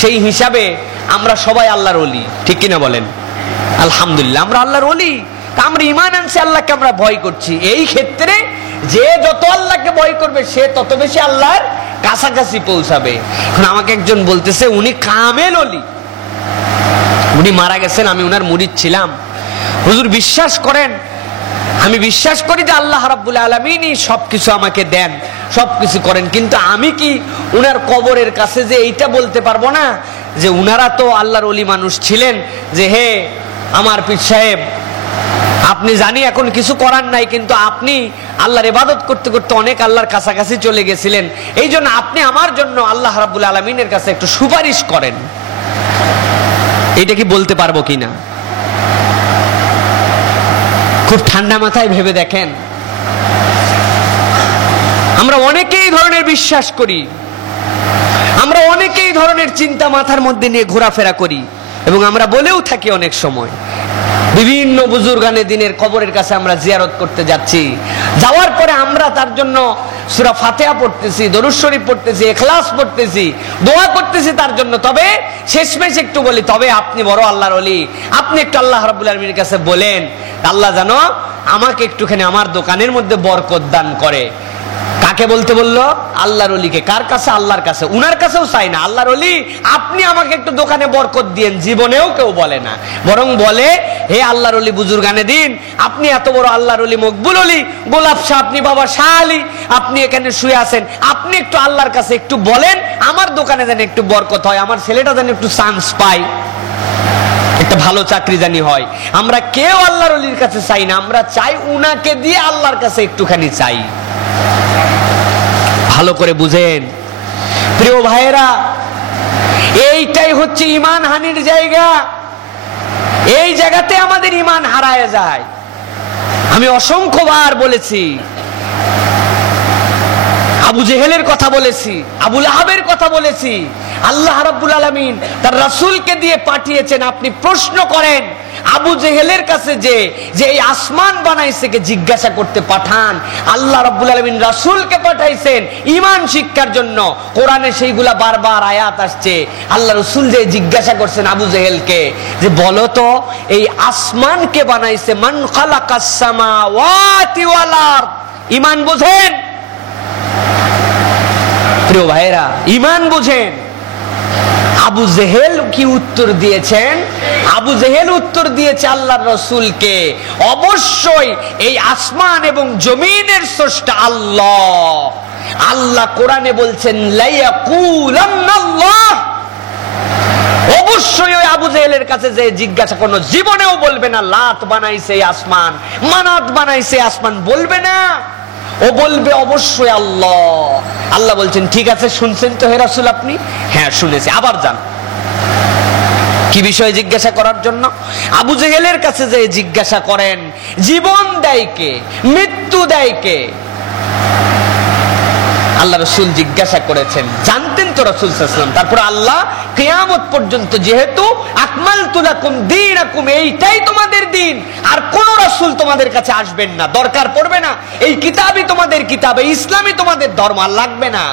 সেই হিসাবে আমরা সবাই আল্লাহর ওলি, ঠিক কিনা বলেন? আলহামদুলিল্লাহ আমরা আল্লাহর ওলি, আমরা ঈমান আনছি, আল্লাহকে আমরা ভয় করছি। এই ক্ষেত্রে যে যত আল্লাহকে ভয় করবে সে তত বেশি আল্লাহর কাছাকাছি পৌঁছাবে। এখন আমাকে একজন বলতেছে উনি কামেল ওলি, উনি মারা গেছেন, আমি উনার মুরিদ ছিলাম। হুজুর বিশ্বাস করেন, আমি বিশ্বাস করি যে আল্লাহ রাব্বুল আলামিনই সবকিছু আমাকে দেন, সবকিছু করেন, কিন্তু আমি কি উনার কবরের কাছে যে এইটা বলতে পারবো না যে উনারা তো আল্লাহর ওলি মানুষ ছিলেন, যে হে আমার পীর সাহেব আপনি জানি এখন কিছু করার নাই, কিন্তু আপনি আল্লাহর ইবাদত করতে করতে অনেক আল্লাহর কাছাকাছি চলে গেছিলেন, এই জন্য আপনি আমার জন্য আল্লাহ রাব্বুল আলামিনের কাছে একটু সুপারিশ করেন। এটা কি বলতে পারবো কিনা? খুব ঠান্ডা মাথায় ভেবে দেখেন, আমরা অনেকেই ধরনের বিশ্বাস করি, আমরা অনেকেই ধরনের চিন্তা মাথার মধ্যে নিয়ে ঘোরাফেরা করি, এবং আমরা বলেও থাকি অনেক সময় বিভিন্ন বুজুর্গানে দিনের কবরের কাছে আমরা জিয়ারত করতে যাচ্ছি, যাওয়ার পরে আমরা তার জন্য সূরা ফাতিহা পড়তেছি, দরুদ শরীফ পড়তেছি, ইখলাস পড়তেছি, দোয়া করতেছি তার জন্য। তবে শেষমেশ একটু বলি, তবে আপনি বড় আল্লাহর ওলি, আপনি একটু আল্লাহ রাব্বুল আলামিনের কাছে বলেন আল্লাহ জানো আমাকে একটুখানি আমার দোকানের মধ্যে বরকত দান করে। কাকে বলতে বললো? আল্লাহর ওলিকে। কার কাছে? আল্লাহর কাছে। উনার কাছেও চাই না, আল্লাহর ওলি আপনি আমাকে একটু দোকানে বরকত দিয়েন, জীবনেও কেউ বলে না, বরং বলে হে আল্লাহর ওলি বুজুর্গানে দিন, আপনি এত বড় আল্লাহর ওলি মকবুল ওলি গোলাপ শাহ, আপনি বাবা শাহ আলী, আপনি এখানে শুয়ে আছেন, আপনি একটু আল্লাহর কাছে একটু বলেন আমার দোকানে যেন একটু বরকত হয়, আমার ছেলেটা যেন একটু চান্স পায়, একটা ভালো চাকরি জানি হয়। আমরা কেউ আল্লাহর ওলির কাছে চাই না, আমরা চাই উনাকে দিয়ে আল্লাহর কাছে একটুখানি চাই। ভালো করে বুঝেন প্রিয় ভাইয়েরা, এইটাই হচ্ছে ঈমান হানির জায়গা। এই জায়গাতে আমাদের ঈমান হারায় যায়। আমি অসংখ্যবার বলেছি, আবু জেহেলের কথা বলেছি, আবু লাহাবের কথা বলেছি। আল্লাহ রাব্বুল আলামিন তার রাসূলকে দিয়ে পাঠিয়েছেন। আপনি প্রশ্ন করেন আবু জেহেলের কাছে যে এই আসমান বানাইছে কে জিজ্ঞাসা করতে পাঠান। আল্লাহ রাব্বুল আলামিন রাসূলকে পাঠাইছেন ঈমান শিক্ষার জন্য। কোরআনে সেইগুলা বারবার আয়াত আসছে। আল্লাহ রাসূল যে জিজ্ঞাসা করছেন আবু জেহেলকে যে বলো তো এই আসমান কে বানাইছে? মান খালাকাস সামাওয়াতি ওয়াল আরদ। ঈমান বুঝেন প্রিয় ভাইরা, ঈমান বুঝেন। আবু জেহেল কি উত্তর দিয়েছেন? আবু জেহেল উত্তর দিয়েছে আল্লাহর রাসূলকে অবশ্যই এই আসমান এবং জমিনের স্রষ্টা আল্লাহ। আল্লাহ কোরআনে বলছেন লা ইয়াকুলান্নাল্লাহ। অবশ্যই ওই আবু জেহেলের কাছে যে জিজ্ঞাসা করলো জীবনেও বলবে না লাত বানাইছে আসমান, মানাত বানাইছে আসমান, বলবে না। ও বলবে অবশ্যই আল্লাহ। আল্লাহ বলছেন ঠিক আছে, শুনছেন তো হে রাসূল আপনি? হ্যাঁ শুনেছি, আবার যান। কি বিষয়ে জিজ্ঞাসা করার জন্য? আবু জেহেলের কাছে যে জিজ্ঞাসা করেন জীবন দেয় কে, মৃত্যু দেয় কে? আল্লাহ রাসূল জিজ্ঞাসা করেছেন, জানতেন তো রাসূল সাল্লাল্লাহু আলাইহি ওয়াসাল্লাম। তারপর আল্লাহ কিয়ামত পর্যন্ত যেহেতু আকমালতু লাকুম দীনাকুম, এইটাই তোমাদের দিন, আর কোন রাসূল তোমাদের কাছে আসবেন না, দরকার পড়বে না, এই কিতাবই তোমাদের কিতাব, এই ইসলামই তোমাদের ধর্ম, আর লাগবে না।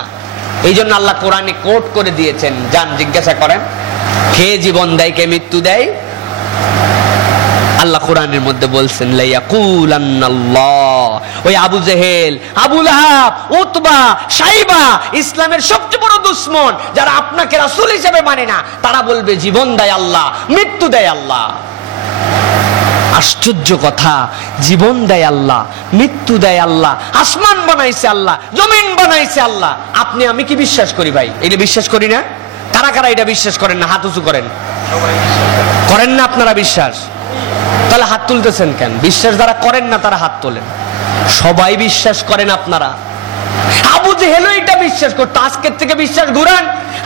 এই জন্য আল্লাহ কোরআনে কোট করে দিয়েছেন, যান জিজ্ঞাসা করেন কে জীবন দেয়, কে মৃত্যু দেয়। আল্লাহ কোরআনের মধ্যে বলছেন লা ইয়াকুলান্নাল্লাহ। ওই আবু জেহেল, আবু লাহাব, উতবা, শাইবা, ইসলামের সবচেয়ে বড় দুশমন, যারা আপনাকে রাসূল হিসেবে মানে না, তারা বলবে জীবন দেয় আল্লাহ, মৃত্যু দেয় আল্লাহ। আশ্চর্য কথা, জীবন দেয় আল্লাহ, মৃত্যু দেয় আল্লাহ, আসমান বানাইছে আল্লাহ, জমিন বানাইছে আল্লাহ। আপনি আমি কি বিশ্বাস করি ভাই? এটা বিশ্বাস করি না? কারা কারা এটা বিশ্বাস করেন না? হাত উঁচু করেন। করেন না আপনারা বিশ্বাস? তাহলে হাত তুলতেছেন কেন? বিশ্বাস যারা করেন না তারা হাত তোলেন। সবাই বিশ্বাস করেন আপনারা। আবু জেহেল এটা বিশ্বাস করতো, আজকের থেকে বিশ্বাস ঘুরান।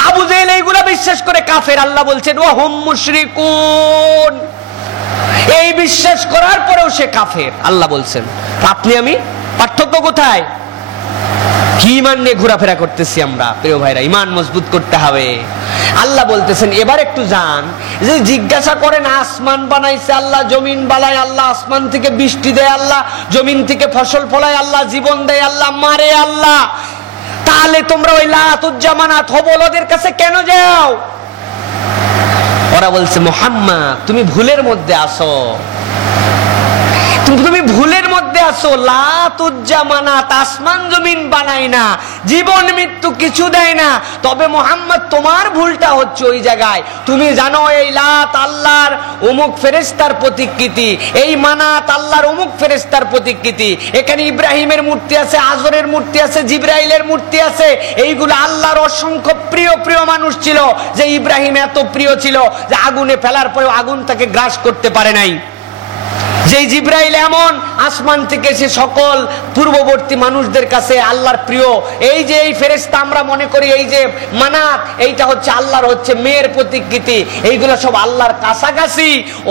আবু জেহেল এইগুলা বিশ্বাস করে কাফের। আল্লাহ বলছেন ওয়া হুম মুশরিকুন। এই বিশ্বাস করার পরেও সে কাফের। আল্লাহ বলছেন আপনি আমি পার্থক্য কোথায়? কি ঈমান নিয়ে ঘোরাফেরা করতেছি আমরা? প্রিয় ভাইরা, ঈমান মজবুত করতে হবে। আল্লাহ বলতেছেন এবার একটু যান, যে জিজ্ঞাসা করেন আসমান বানাইছে আল্লাহ, জমিন বানায় আল্লাহ, আসমান থেকে বৃষ্টি দেয় আল্লাহ, জমিন থেকে ফসল ফলায় আল্লাহ, জীবন দেয় আল্লাহ, মারে আল্লাহ, তাহলে তোমরা ওই লাত উজ্জা মানাত হবল ওদের কাছে কেন যাও? ওরা বলছে মুহাম্মদ তুমি ভুলের মধ্যে আসো, তুমি ভুলের মধ্যে আসো। লাত উজ্জা মানাত আসমান জমিন বানায় না, জীবন মৃত্যু কিছু দেয় না। তবে মুহাম্মদ তোমার ভুলটা হচ্ছে ওই জায়গায়, তুমি জানো এই লাত আল্লাহর অমুক ফেরেশতার প্রতিকৃতি, এই মানাত আল্লাহর অমুক ফেরেশতার প্রতিকৃতি, এখানে ইব্রাহিমের মূর্তি আছে, আজরের মূর্তি আছে, জিবরাইলের মূর্তি আছে। এইগুলো আল্লাহর অসংখ্য প্রিয় প্রিয় মানুষ ছিল, যে ইব্রাহিম এত প্রিয় ছিল যে আগুনে ফেলার পরেও আগুন তাকে গ্রাস করতে পারে নাই। যে জিবরাইল এমন আসমান থেকে সে সকল পূর্ববর্তী মানুষদের কাছে আল্লাহর প্রিয়। এই যে এই ফেরেশতা আমরা মনে করি এই যে মানাত, এইটা হচ্ছে আল্লাহর হচ্ছে মেয়ের প্রতিকৃতি, এইগুলো সব আল্লাহর কাছাকাছি।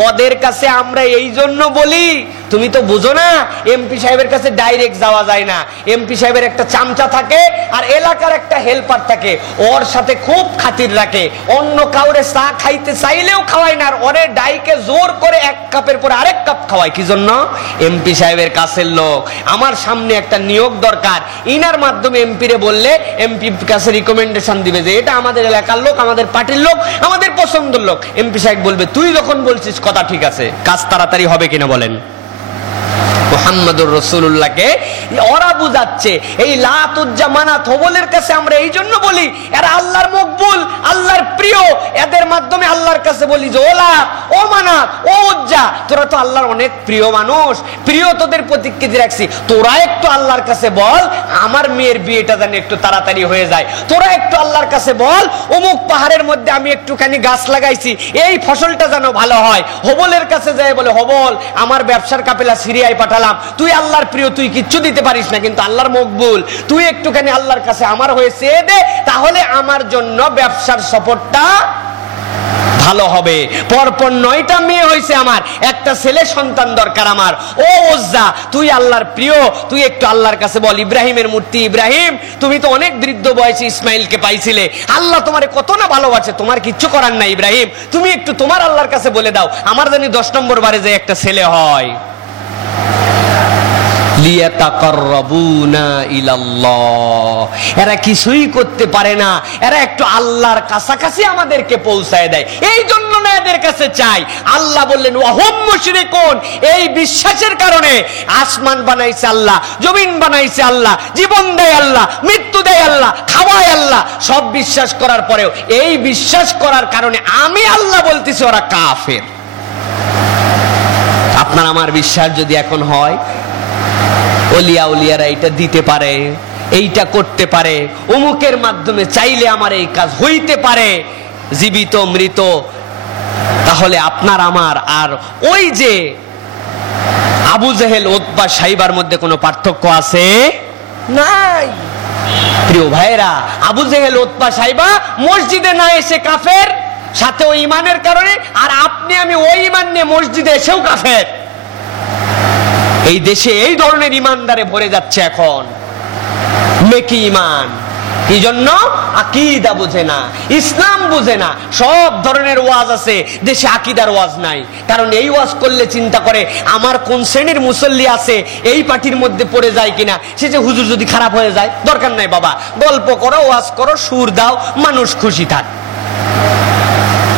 ওদের কাছে আমরা এই জন্য বলি, তুমি তো বুঝো না এমপি সাহেবের কাছে ডাইরেক্ট যাওয়া যায় না। এমপি সাহেবের একটা চামচা থাকে আর এলাকার একটা হেল্পার থাকে, ওর সাথে খুব খাতির রাখে, অন্য কাউরে চা খাইতে চাইলেও খাওয়ায় না, আর ওরে ডাইকে জোর করে এক কাপের পরে আরেক কাপ খাওয়ায়। কি জন্য? এমপি সাহেবের কাছের লোক, আমার সামনে একটা নিয়োগ দরকার, ইনার মাধ্যমে এমপিরে বললে এমপি কাছে রিকমেন্ডেশন দিবে যে এটা আমাদের এলাকার লোক, আমাদের পার্টির লোক, আমাদের পছন্দের লোক। এমপি সাহেব বলবে তুই যখন বলছিস কথা ঠিক আছে, কাজ তাড়াতাড়ি হবে কিনা বলেন? মুহাম্মদুর রাসূলুল্লাহকে ওরা বুঝাচ্ছে এই লাত উজ্জা মানাত হবলের কাছে আমরা এই জন্য বলি এরা আল্লাহর মকবুল, আল্লাহর প্রিয়, এদের মাধ্যমে আল্লাহর কাছে বলি যে ও লাত, ও মানাত, ও উজ্জা, তোরা তো আল্লাহর অনেক প্রিয় মানুষ, প্রিয় তোদের প্রতিকৃতি রাখছি, তোরা একটু আল্লাহর কাছে বল আমার মেয়ের বিয়েটা যেন একটু তাড়াতাড়ি হয়ে যায়, তোরা একটু আল্লাহর কাছে বল অমুক পাহাড়ের মধ্যে আমি একটুখানি গাছ লাগাইছি, এই ফসলটা যেন ভালো হয়। হবলের কাছে যায় বলে হবল আমার ব্যবসার কাফেলা সিরিয়ায় পাঠালাম, তুই আল্লাহর প্রিয়, তুই কিচ্ছু দিতে পারিস না কিন্তু আল্লাহর মকবুল, তুই একটুখানি আল্লাহর কাছে আমার হয়ে চেয়ে দে, তাহলে আমার জন্য ব্যবসার সফরটা ভালো হবে। পরপর 9টা মেয়ে হয়েছে আমার, একটা ছেলে সন্তান দরকার আমার। ও উজ্জা তুই আল্লাহর প্রিয়, তুই একটু আল্লাহর কাছে বল ইব্রাহিমের মূর্তি, ইব্রাহিম তুমি তো অনেক বৃদ্ধ বয়সে ইসমাইলকে পাইছিলে, আল্লাহ তোমারে কত না ভালোবাসে, তোমার কিচ্ছু করার নাই ইব্রাহিম, তুমি একটু তোমার আল্লাহর কাছে বলে দাও আমার জানি 10 নম্বর বারে যে একটা ছেলে হয়। এরা কিছুই করতে পারে না, এরা একটু আল্লাহর কাছাকাছি আমাদেরকে পৌঁছায় দেয়, এই জন্য না এদের কাছে চাই। আল্লাহ বললেন ওয়াহুম মুশরিকুন, এই বিশ্বাসের কারণে আসমান বানাইছে আল্লাহ, জমিন বানাইছে আল্লাহ, জীবন দেয় আল্লাহ, মৃত্যু দেয় আল্লাহ, খাওয়ায় আল্লাহ, সব বিশ্বাস করার পরেও এই বিশ্বাস করার কারণে আমি আল্লাহ বলতেছি ওরা কাফের। আপনার আমার বিশ্বাস যদি এখন হয় ওলিয়া উলিয়ারা এটা দিতে পারে, এইটা করতে পারে, অমুকের মাধ্যমে চাইলে আমার এই কাজ হইতে পারে, জীবিত মৃত, তাহলে আপনার আমার আর ওই যে আবু জেহেল উতবা সাইবার মধ্যে কোনো পার্থক্য আছে? নাই। প্রিয় ভাইরা, আবু জেহেল উতবা সাইবা মসজিদে না এসে কাফের, সাথে ওই ইমানের কারণে, আর আপনি আমি ওই ইমান নিয়ে মসজিদে এসেও কাফের। এই দেশে এই ধরনের ইমানদারে ভরে যাচ্ছে এখন, মেকি ইমান। এই জন্য আকীদা বুঝে না, ইসলাম বুঝে না, সব ধরনের ওয়াজ আছে, দেশে আকীদার ওয়াজ নাই। কারণ এই ওয়াজ করলে চিন্তা করে আমার কোন শ্রেণীর মুসল্লি আছে, এই পার্টির মধ্যে পড়ে যায় কিনা, সে যে হুজুর যদি খারাপ হয়ে যায়, দরকার নাই বাবা, গল্প করো, ওয়াজ করো, সুর দাও, মানুষ খুশি থাক।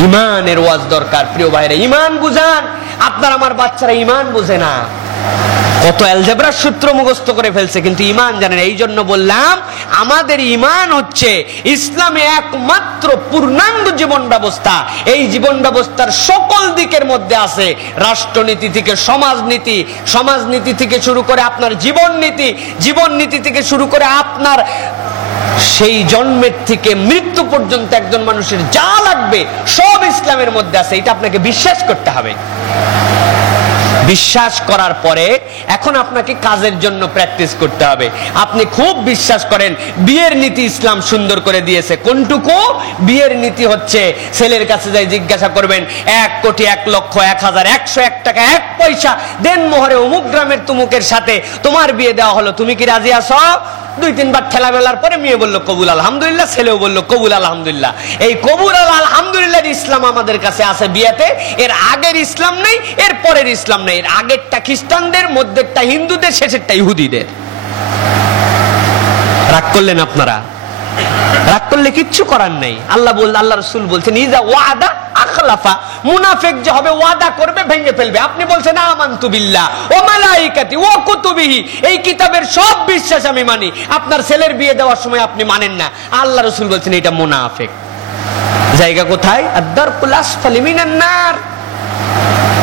ইমানের ওয়াজ দরকার। প্রিয় ভাইরা, ইমান বুঝান। আপনার আমার বাচ্চারা ইমান বুঝে না, কত অ্যালজেব্রার সূত্র মুখস্থ করে ফেলছে কিন্তু ইমান জানে না। এই জন্য বললাম আমাদের ইমান হচ্ছে ইসলামে একমাত্র পূর্ণাঙ্গ জীবন ব্যবস্থা। এই জীবন ব্যবস্থার সকল দিকের মধ্যে আছে, রাষ্ট্রনীতি থেকে সমাজনীতি, সমাজনীতি থেকে শুরু করে আপনার জীবন নীতি, জীবন নীতি থেকে শুরু করে আপনার সেই জন্মের থেকে মৃত্যু পর্যন্ত একজন মানুষের যা লাগবে সব ইসলামের মধ্যে আছে। এটা আপনাকে বিশ্বাস করতে হবে। বিশ্বাস করার পরে এখন আপনাকে কাজের জন্য প্র্যাকটিস করতে হবে। আপনি খুব বিশ্বাস করেন বিয়ের নীতি ইসলাম সুন্দর করে দিয়েছে, কোনটুকু? বিয়ের নীতি হচ্ছে ছেলের কাছে যাই জিজ্ঞাসা করবেন 1 কোটি 1 লক্ষ 1000 101 টাকা 1 পয়সা দেন মোহরে অমুক গ্রামের তুমুকের সাথে তোমার বিয়ে দেওয়া হলো, তুমি কি রাজি আছো? 2-3 বার ঠেলা মেলার পরে মেয়ে বলল কবুল আলহামদুলিল্লাহ, ছেলেও বলল কবুল আলহামদুলিল্লাহ। এই কবুল আলহামদুলিল্লাহ ইসলাম আমাদের কাছে আছে বিয়েতে। এর আগের ইসলাম নেই, এর পরের ইসলাম নেই। এর আগেরটা খ্রিস্টানদের, মধ্যেরটা হিন্দুদের, শেষেরটা ইহুদিদের। রাগ করলেন আপনারা? রাগ করলে কিচ্ছু করার নাই। আল্লাহ রাসূল বলছেন ইজা ওয়াদা আখলাফা, মুনাফিক যে হবে ওয়াদা করবে ভেঙে ফেলবে। আপনি বলছেন আমানতু বিল্লাহ ওয়া মালাইকাতি ওয়া কুতুবিহি, এই কিতাবের সব বিশ্বাস আমি মানি, আপনার ছেলের বিয়ে দেওয়ার সময় আপনি মানেন না। আল্লাহ রাসূল বলছেন এটা মুনাফিক। জায়গা কোথায়? আদ-দারকুল আসফালি মিনান নার।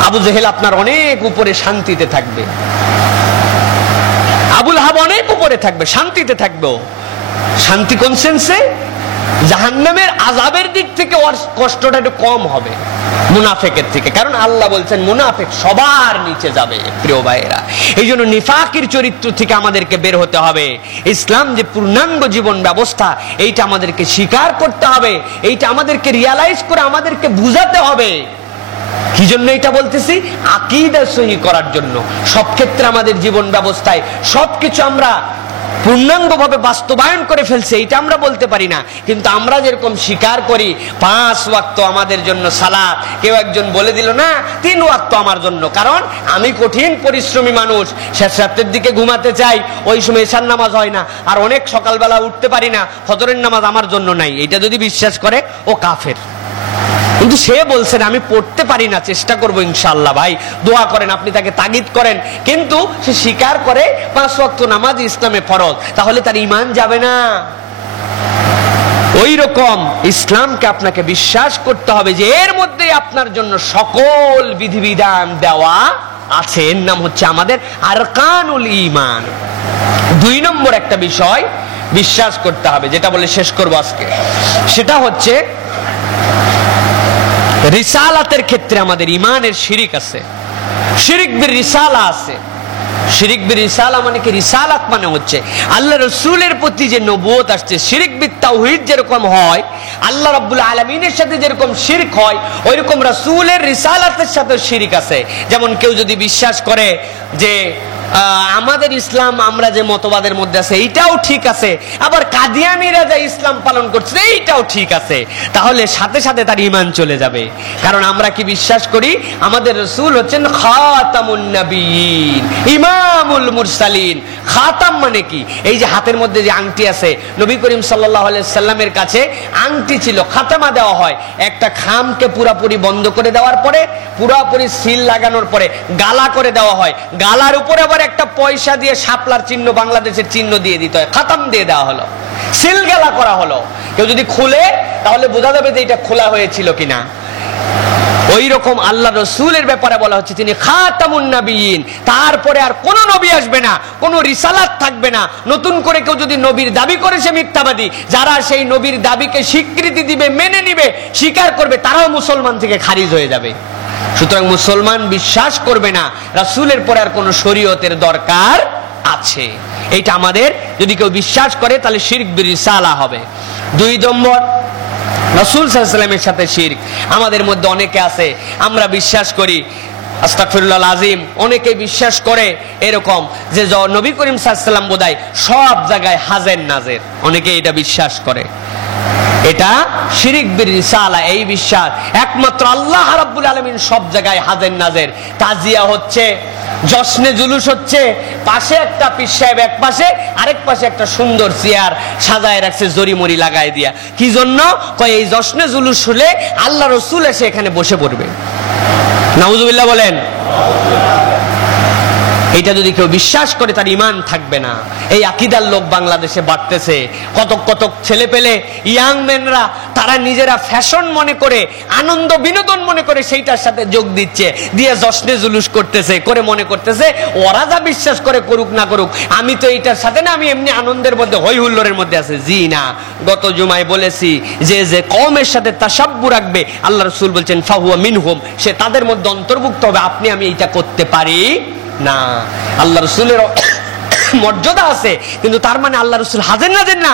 আবু জেহেল আপনার অনেক উপরে শান্তিতে থাকবে, আবুল হাব অনেক উপরে থাকবে, শান্তিতে থাকবে। শান্তি কোন সেন্সে? জাহান্নামের আযাবের দিক থেকে ওর কষ্টটা একটু কম হবে মুনাফিকের থেকে, কারণ আল্লাহ বলছেন মুনাফিক সবার নিচে যাবে। প্রিয় ভাইয়েরা, এই জন্য নিফাকের চরিত্র থেকে আমাদেরকে বের হতে হবে। ইসলাম যে পূর্ণাঙ্গ জীবন ব্যবস্থা, এইটা আমাদেরকে স্বীকার করতে হবে, এইটা আমাদেরকে রিয়ালাইজ করে আমাদেরকে বুঝাতে হবে। কি জন্য এটা বলতেছি? আকীদা সহি করার জন্য। সব ক্ষেত্রে আমাদের জীবন ব্যবস্থায় সবকিছু আমরা পূর্ণাঙ্গভাবে বাস্তবায়ন করে ফেলছে এটা আমরা বলতে পারি না, কিন্তু আমরা যেরকম স্বীকার করি 5 ওয়াক্ত আমাদের জন্য সালাত, কেউ একজন বলে দিল না 3 ওয়াক্ত আমার জন্য, কারণ আমি কঠিন পরিশ্রমী মানুষ, শেষ রাতের দিকে ঘুমাতে চাই, ওই সময় ইশার নামাজ হয় না, আর অনেক সকালবেলা উঠতে পারি না, ফজরের নামাজ আমার জন্য নাই, এটা যদি বিশ্বাস করে ও কাফের। কিন্তু সে বলছেন আমি পড়তে পারি না, চেষ্টা করবো ইনশাআল্লাহ। ভাই দোয়া করেন, আপনি তাকে তাগিদ করেন, কিন্তু সে স্বীকার করে 5 ওয়াক্ত নামাজ ইসলামে ফরজ, তাহলে তার ঈমান যাবে না। ওই রকম ইসলামকে আপনাকে বিশ্বাস করতে হবে যে এর মধ্যে আপনার জন্য সকল বিধিবিধান দেওয়া আছে। এর নাম হচ্ছে আমাদের আরকানুল ঈমান। 2 নম্বর একটা বিষয় বিশ্বাস করতে হবে, যেটা বলে শেষ করব আজকে, সেটা হচ্ছে রিসালাতের ক্ষেত্রে আমাদের ঈমানের শিরিক আছে, শিরিক বির রিসালা আছে। শিরিক বির রিসালা মানে কি? রিসালাত মানে হচ্ছে আল্লাহ রাসূলের প্রতি যে নবুয়ত আসছে। শিরিক বিত তাওহীদ যেরকম হয়, আল্লাহ রাব্বুল আলামিনের সাথে যেরকম শিরক হয়, ওইরকম রাসূলের রিসালাতের সাথে শিরিক আছে। যেমন কেউ যদি বিশ্বাস করে যে আমাদের ইসলাম আমরা যে মতবাদের মধ্যে আছে এইটাও ঠিক আছে, আবার কাদিয়ানীরা যে ইসলাম পালন করছে এইটাও ঠিক আছে, তাহলে সাথে সাথে তার ঈমান চলে যাবে। কারণ আমরা কি বিশ্বাস করি? আমাদের রাসূল হচ্ছেন খাতামুন নবিয়্যিন, ইমামুল মুরসালিন। খাতাম মানে কি? এই যে হাতের মধ্যে যে আংটি আছে, নবী করিম সাল্লাল্লাহু আলাইহি সাল্লামের কাছে আংটি ছিল, খাতামা দেওয়া হয়। একটা খামকে পুরোপুরি বন্ধ করে দেওয়ার পরে, পুরোপুরি সিল লাগানোর পরে গালা করে দেওয়া হয়, গালার উপরে আবার একটা পয়সা দিয়ে শাপলার চিহ্ন, বাংলাদেশের চিহ্ন দিয়ে দিতে হয়, খাতাম দিয়ে দেওয়া হলো, সিল গেলা করা হলো। কেউ যদি খুলে তাহলে বোঝা যাবে যে এটা খোলা হয়েছিল কিনা। ওই রকম আল্লাহ রাসূলের ব্যাপারে বলা হচ্ছে তিনি খাতামুন নবিয়্যিন, তারপরে আর কোন নবী আসবে না, কোন রিসালাত থাকবে না। নতুন করে কেউ যদি নবীর দাবি করে সে মিথ্যাবাদী। যারা সেই নবীর দাবিকে স্বীকৃতি দিবে, মেনে নিবে, স্বীকার করবে, তারাও মুসলমান থেকে খারিজ হয়ে যাবে। সুতরাং মুসলমান বিশ্বাস করবে না রাসূলের পরে আর কোন শরীয়তের দরকার আছে। এটা আমাদের যদি কেউ বিশ্বাস করে তাহলে শিরক বির রিসালা হবে। 2 নম্বর, রাসূল সাল্লাল্লাহু আলাইহি ওয়াসাল্লামের সাথে শিরক। আমাদের মধ্যে অনেকে আছে, আমরা বিশ্বাস করি, আস্তাগফিরুল্লাহ আযীম, অনেকে বিশ্বাস করে এরকম যে নবী করিম সাল্লাল্লাহু আলাইহি ওয়াসাল্লাম বোধহয় সব জায়গায় হাজের নাজের, অনেকে এটা বিশ্বাস করে। এটা শিরক বির রিসালা, এই বিশ্বাস একমাত্র আল্লাহ রাব্বুল আলামিন সব জায়গায় হাজের নাজের। তাজিয়া হচ্ছে, জশ্নে জুলুস হচ্ছে, পাশে একটা পীর সাহেব এক পাশে, আরেক পাশে একটা সুন্দর চেয়ার সাজায় রাখছে জরিমরি লাগায় দিয়া। কি জন্য? কয় এই জশ্নে জুলুস হলে আল্লাহ রাসূল এসে এখানে বসে পড়বে। নাউজুবিল্লাহ বলেন। এটা যদি কেউ বিশ্বাস করে তার ঈমান থাকবে না। এই আকীদার লোক বাংলাদেশে বাড়তেছে। কতক কতক ছেলে পেলে ইয়াং মেনরা তারা নিজেরা ফ্যাশন মনে করে, আনন্দ বিনোদন মনে করে সেইটার সাথে যোগ দিচ্ছে, দিয়ে জশ্নে জুলুস করতেছে, করে মনে করতেছে ওরা যা বিশ্বাস করে করুক না করুক, আমি তো এইটার সাথে না, আমি এমনি আনন্দের মধ্যে হই হুল্লোড়ের মধ্যে আছে। জি না, গত জুমায় বলেছি যে যে কওমের সাথে তাসাব্বু রাখবে আল্লাহ রাসূল বলছেন ফাহুয়া মিনহুম, সে তাদের মধ্যে অন্তর্ভুক্ত হবে। আপনি আমি এইটা করতে পারি না। আল্লাহ রাসূলের মর্যাদা আছে, কিন্তু তার মানে আল্লাহ রাসূল হাজির নাজির না,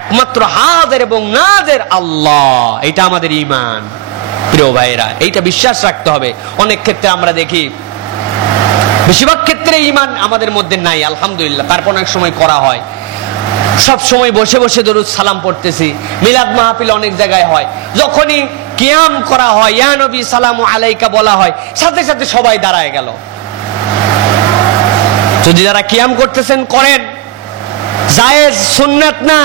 একমাত্র হাজির এবং নাজির আল্লাহ। এটা আমাদের ঈমান প্রিয় ভাইরা, এইটা বিশ্বাস রাখতে হবে। অনেক ক্ষেত্রে আমরা দেখি, বেশিরভাগ ক্ষেত্রে ঈমান আমাদের মধ্যে নাই আলহামদুলিল্লাহ, তারপর অনেক সময় করা হয়। সব সময় বসে বসে দরুদ সালাম পড়তেছি, মিলাদ মাহফিল অনেক জায়গায় হয়, যখনই কিয়াম করা হয় ইয়া নবী সালামু আলাইকা বলা হয়, সাথে সাথে সবাই দাঁড়ায় গেল। যদি যারা কিয়াম করতেছেন করেন, জায়েজ সুন্নাত না,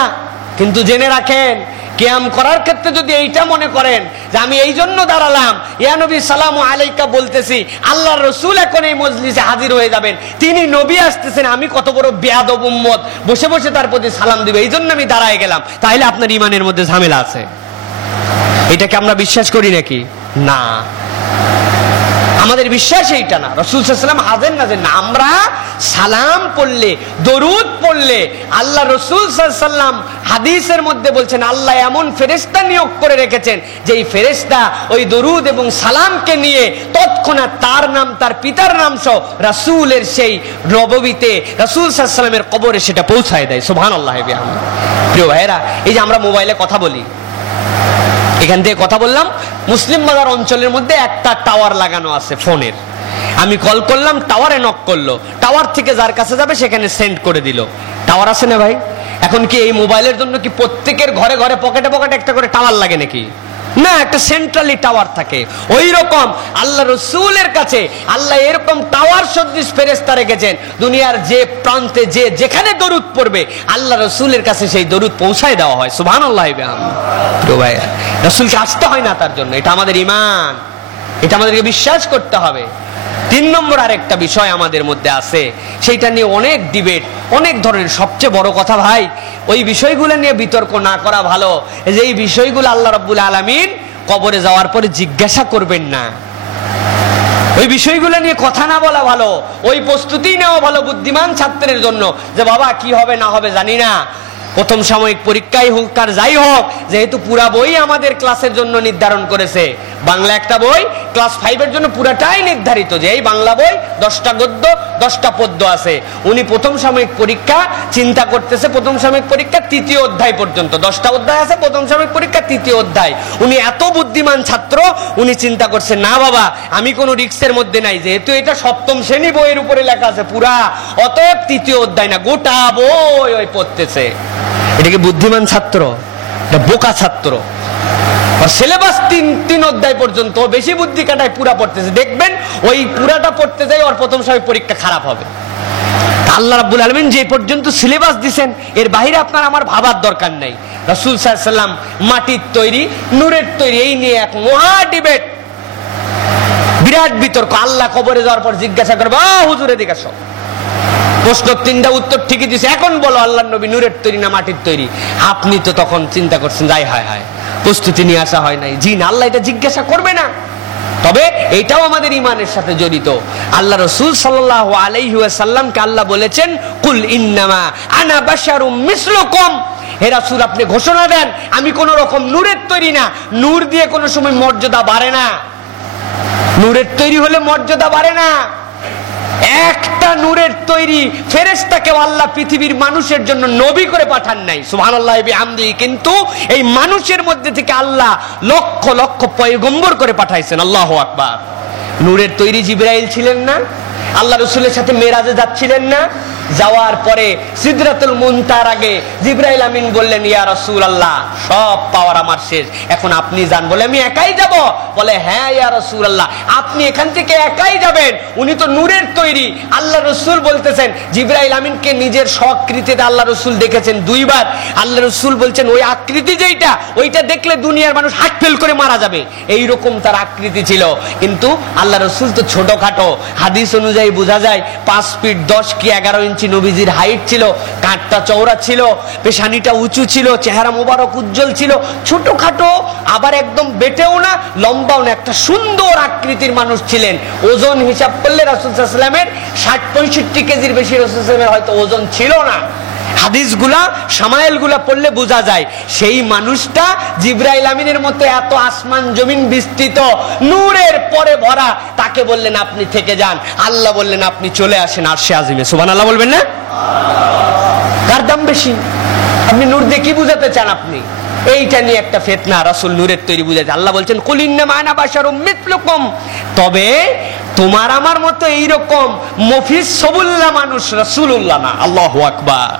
কিন্তু জেনে রাখেন কিয়াম করার ক্ষেত্রে যদি এইটা মনে করেন যে আমি এই জন্য দাঁড়ালাম, ইয়া নবী সালামু আলাইকা বলতেছি, আল্লাহর রাসূল এখন এই মজলিসে হাজির হয়ে যাবেন, তিনি নবী আসতেছেন, আমি কত বড় বেয়াদব উম্মত বসে বসে তার প্রতি সালাম দিবে, এই জন্য আমি দাঁড়ায় গেলাম, তাহলে আপনার ঈমানের মধ্যে ঝামেলা আছে। এটাকে আমরা বিশ্বাস করি নাকি? না, আমাদের বিশ্বাস এইটা না। রাসূল সাল্লাল্লাহু আলাইহি ওয়াসাল্লাম হাজির নাজির না। আমরা সালাম পড়লে, দরুদ পড়লে, আল্লাহ রাসূল সাল্লাল্লাহু আলাইহি ওয়াসাল্লাম হাদিসের মধ্যে বলছেন আল্লাহ এমন ফেরেশতা নিয়োগ করে রেখেছেন যে এই ফেরেশতা ওই দরুদ এবং সালামকে নিয়ে তৎক্ষণাৎ তার নাম, তার পিতার নাম সহ রাসূলের সেই নববীতে, রাসূল সাল্লাল্লাহু আলাইহি ওয়াসাল্লামের কবরে সেটা পৌঁছায় দেয়। সুবহানাল্লাহি ওয়া বিহামদিহি। প্রিয় ভাইরা, এই যে আমরা মোবাইলে কথা বলি, এখান থেকে কথা বললাম, মুসলিম বাজার অঞ্চলের মধ্যে একটা টাওয়ার লাগানো আছে ফোনের, আমি কল করলাম, টাওয়ারে নক করলো, টাওয়ার থেকে যার কাছে যাবে সেখানে সেন্ড করে দিল। টাওয়ার আছে না ভাই? এখন কি এই মোবাইলের জন্য কি প্রত্যেকের ঘরে ঘরে পকেটে পকেটে একটা করে টাওয়ার লাগে নাকি? না, একটা সেন্ট্রালি টাওয়ার থাকে। ওই রকম আল্লাহ রাসূলের কাছে আল্লাহ এরকম টাওয়ার সদৃশ ফেরেশতা রেখেছেন, দুনিয়ার যে প্রান্তে যে যেখানে দরুদ পড়বে আল্লাহ রাসূলের কাছে সেই দরুদ পৌঁছায় দেওয়া হয়। সুবহানাল্লাহি ওয়া বিহামদিহি। প্রিয় ভাই, রাসূলকে আসতে হয় না তার জন্য, এটা আমাদের ঈমান, এটা আমাদেরকে বিশ্বাস করতে হবে। 3 নম্বর আরেকটা বিষয় আমাদের মধ্যে আছে, সেইটা নিয়ে অনেক ডিবেট, অনেক ধরনের। সবচেয়ে বড় কথা ভাই, ওই বিষয়গুলো নিয়ে বিতর্ক না করা ভালো, যে এই বিষয়গুলো আল্লাহ রাব্বুল আলামিন কবরে যাওয়ার পরে জিজ্ঞাসা করবেন না। ওই বিষয়গুলো নিয়ে কথা না বলা ভালো, ওই প্রস্তুতি নেওয়া ভালো বুদ্ধিমান ছাত্রের জন্য, যে বাবা কি হবে না হবে জানি না, প্রথম সাময়িক পরীক্ষাই হোক আর যাই হোক, যেহেতু পুরা বই আমাদের ক্লাসের জন্য নির্ধারণ করেছে, বাংলা একটা বই ক্লাস 5 এর জন্য পুরাটাই নির্ধারিত, যে এই বাংলা বই 10টা গদ্য 10টা পদ্য আছে। উনি প্রথম সাময়িক পরীক্ষা চিন্তা করতেছে, প্রথম সাময়িক পরীক্ষা 3য় অধ্যায় পর্যন্ত 10টা অধ্যায় আছে, প্রথম সাময়িক পরীক্ষা 3য় অধ্যায়। উনি এত বুদ্ধিমান ছাত্র, উনি চিন্তা করছে না বাবা আমি কোনো রিস্কের মধ্যে নাই, যেহেতু এটা 7ম শ্রেণী বইয়ের উপরে লেখা আছে পুরা, অতএব 3য় অধ্যায় না গোটা বই ওই পড়তেছে। এটা কি বুদ্ধিমান ছাত্র? এটা বোকা ছাত্র। সিলেবাস 3 অধ্যায় পর্যন্ত বেশি বুদ্ধি কাটায় পুরা পড়তেছে, দেখবেন ওই পুরাটা পড়তে যাই ওর প্রথম সময় পরীক্ষা খারাপ হবে। আল্লাহ রাব্বুল আলামিন যে পর্যন্ত সিলেবাস দিবেন এর বাইরে আপনার আমার ভাবার দরকার নাই। রাসূল সাল্লাল্লাহু আলাইহি ওয়াসাল্লাম মাটির তৈরি নূরের তৈরি, এই নিয়ে এক মহা ডিবেট, বিরাট বিতর্ক। আল্লাহ কবরে যাওয়ার পর জিজ্ঞাসা করবে, হুজুর এদিকে আসো, প্রশ্ন 3টা উত্তর ঠিকই দিছে, এখন বলো আল্লাহর নবী নূরের তৈরি না মাটির তৈরি? আপনি তো তখন চিন্তা করছেন যাই হায় হায় প্রস্তুতি নিয়ে আসা হয় নাই। জি না, আল্লাহ এটা জিজ্ঞাসা করবে না। তবে এটাও আমাদের ঈমানের সাথে জড়িত। আল্লাহ রাসূল সাল্লাল্লাহু আলাইহি ওয়াসাল্লামকে আল্লাহ বলেছেন কুল ইন্নামা আনা বাশারুম মিসলুকুম, হে রাসূল আপনি ঘোষণা দেন আমি কোন রকম নূরের তৈরি না। নূর দিয়ে কোনো সময় মর্যাদা বাড়ে না, নূরের তৈরি হলে মর্যাদা বাড়ে না। একটা নূরের তৈরি ফেরেশতাকে আল্লাহ পৃথিবীর মানুষের জন্য নবী করে পাঠান নাই, সুবহানাল্লাহি বিহামদিহি, কিন্তু এই মানুষের মধ্যে থেকে আল্লাহ লক্ষ লক্ষ পয়গম্বর করে পাঠাইছেন। আল্লাহু আকবার। নূরের তৈরি জিবরাইল ছিলেন না? আল্লাহ রাসূলের সাথে মেরাজে যাচ্ছিলেন না? যাওয়ার পরে সিদরাতুল মুনতাহার আগে জিবরাইল আমিন বললেন, ইয়া রাসূলুল্লাহ, সব পাওয়ার আমার শেষ, এখন আপনি যান। বলে, আমি একাই যাব? বলে, হ্যাঁ ইয়া রাসূলুল্লাহ, আপনি এখান থেকে একাই যাবেন। উনি তো নূরের তৈরি। আল্লাহ রাসূল বলতেছেন, জিবরাইল আমিনকে নিজের স্বকৃতিতে আল্লাহ রাসূল দেখেছেন 2 বার। আল্লাহ রাসূল বলছেন, ওই আকৃতি যেইটা, ওইটা দেখলে দুনিয়ার মানুষ হার্ট ফেল করে মারা যাবে, এইরকম তার আকৃতি ছিল। কিন্তু আল্লাহ রাসূল তো ছোটখাটো, হাদিস অনুযায়ী বোঝা যায় 5 ফিট 10 কি 11 ইঞ্চি নবীজির হাইট ছিল, কাঁধটা চওড়া ছিল, পেশানিটা উঁচু ছিল, চেহারা মোবারক উজ্জ্বল ছিল, ছোটখাটো, আবার একদম বেটেও না লম্বাও না, একটা সুন্দর আকৃতির মানুষ ছিলেন। ওজন হিসাব করলে রাসূল সাল্লাল্লাহু আলাইহি ওয়াসাল্লামের 60-65 কেজির বেশি রাসূল সাল্লাল্লাহু আলাইহি ওয়াসাল্লামের হয়তো ওজন ছিল না। হাদিসগুলা শামাইলগুলা পড়লে বোঝা যায় সেই মানুষটা জিবরাইল আমিনের মতো এত আসমান জমিন বিস্তৃত নূরের পরে ভরা। তাকে বললেন আপনি থেকে যান, আল্লাহ বললেন আপনি চলে আসেন আরশে আজিমে। সুবহানাল্লাহ বলবেন না? কার দাম বেশি? আপনি নূর দিয়ে কি বুঝাতে চান? আপনি এইটা নিয়ে একটা ফিতনা, রাসূল নূরের তৈরি বুঝাতে। আল্লাহ বলছেন, কুল ইন্নামা আনা বাশারুম মিথলুকুম, তবে তোমার আমার মতো এইরকম মফিজ সবুল্লাহ মানুষ রাসূলুল্লাহ না। আল্লাহু আকবার।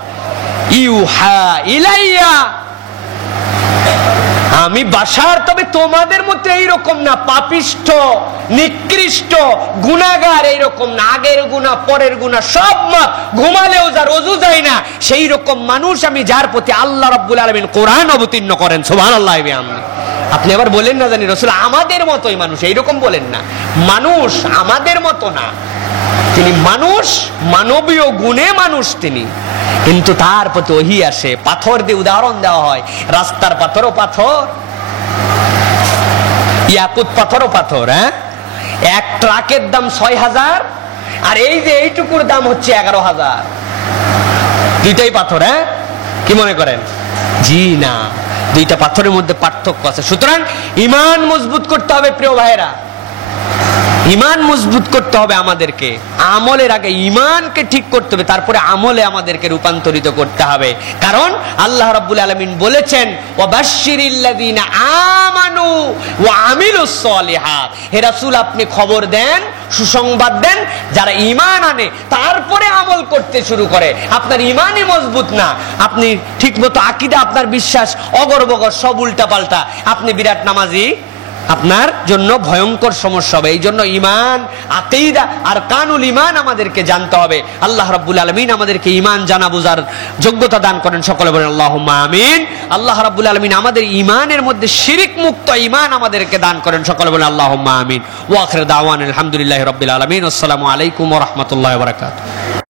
ইউহা ইলাইয়া, আমি বাশার, তবে তোমাদের মতো এইরকম না, পাপিষ্ঠ, নিকৃষ্ট, গুনাহগার এইরকম না, আগের গুনাহ পরের গুনাহ সব মাপ, ঘুমালেও যার ওযু যায় না সেই রকম মানুষ আমি, যার প্রতি আল্লাহ রাব্বুল আলামিন কোরআন অবতীর্ণ করেন। সুবহানাল্লাহি ওয়া বিহামদিহি। আপনি আবার বলেন না জানি রাসূল আমাদের মতোই মানুষ, এইরকম বলেন না। মানুষ আমাদের মতো না, তিনি মানুষ, মানবীয় গুণে মানুষ তিনি, কিন্তু তার প্রতি ওহী আসে। পাথর দিয়ে উদাহরণ দেওয়া হয়, রাস্তার পাথরও পাথর, ইয়াকুত পাথরও পাথর। হ্যাঁ, এক ট্রাকের দাম 6000 আর এই যে এইটুকুর দাম হচ্ছে 11000, দুইটাই পাথর। হ্যাঁ, কি মনে করেন? জি না, দুইটা পাথরের মধ্যে পার্থক্য আছে। সুতরাং ঈমান মজবুত করতে হবে প্রিয় ভাইয়েরা, ঈমান মজবুত করতে হবে আমাদেরকে। আমলের আগে ঈমানকে ঠিক করতে হবে, তারপরে আমলে আমাদেরকে রূপান্তরিত করতে হবে। কারণ আল্লাহ রাব্বুল আলামিন বলেছেন, ওয়াবাশশিরিল্লাযীনা আমানু ওয়া আমিলুস সলিহাত, হে রাসূল আপনি খবর দেন, সুসংবাদ দেন, যারা ঈমান আনে তারপরে আমল করতে শুরু করে। আপনার ঈমানই মজবুত না, আপনি ঠিকমতো আকীদা, আপনার বিশ্বাস অগড়বগড়, সব উল্টাপাল্টা, আপনি বিরাট নামাজি, আপনার জন্য ভয়ঙ্কর সমস্যা হবে। এই জন্য ঈমান, আকীদা আর কানুল ঈমান আমাদেরকে জানতে হবে। আল্লাহ রাব্বুল আলামিন আমাদেরকে ঈমান জানা বুঝার যোগ্যতা দান করেন। সকলে বলেন আল্লাহুম্মা আমিন। আল্লাহ রাব্বুল আলামিন আমাদের ঈমানের মধ্যে শিরক মুক্ত ঈমান আমাদেরকে দান করেন। সকলে বলেন আল্লাহুম্মা আমিন। ওয়া আখিরু দাওয়ানা আলহামদুলিল্লাহি রাব্বিল আলামিন। আসসালামু আলাইকুম ওয়া রাহমাতুল্লাহি ওয়া বারাকাতুহু।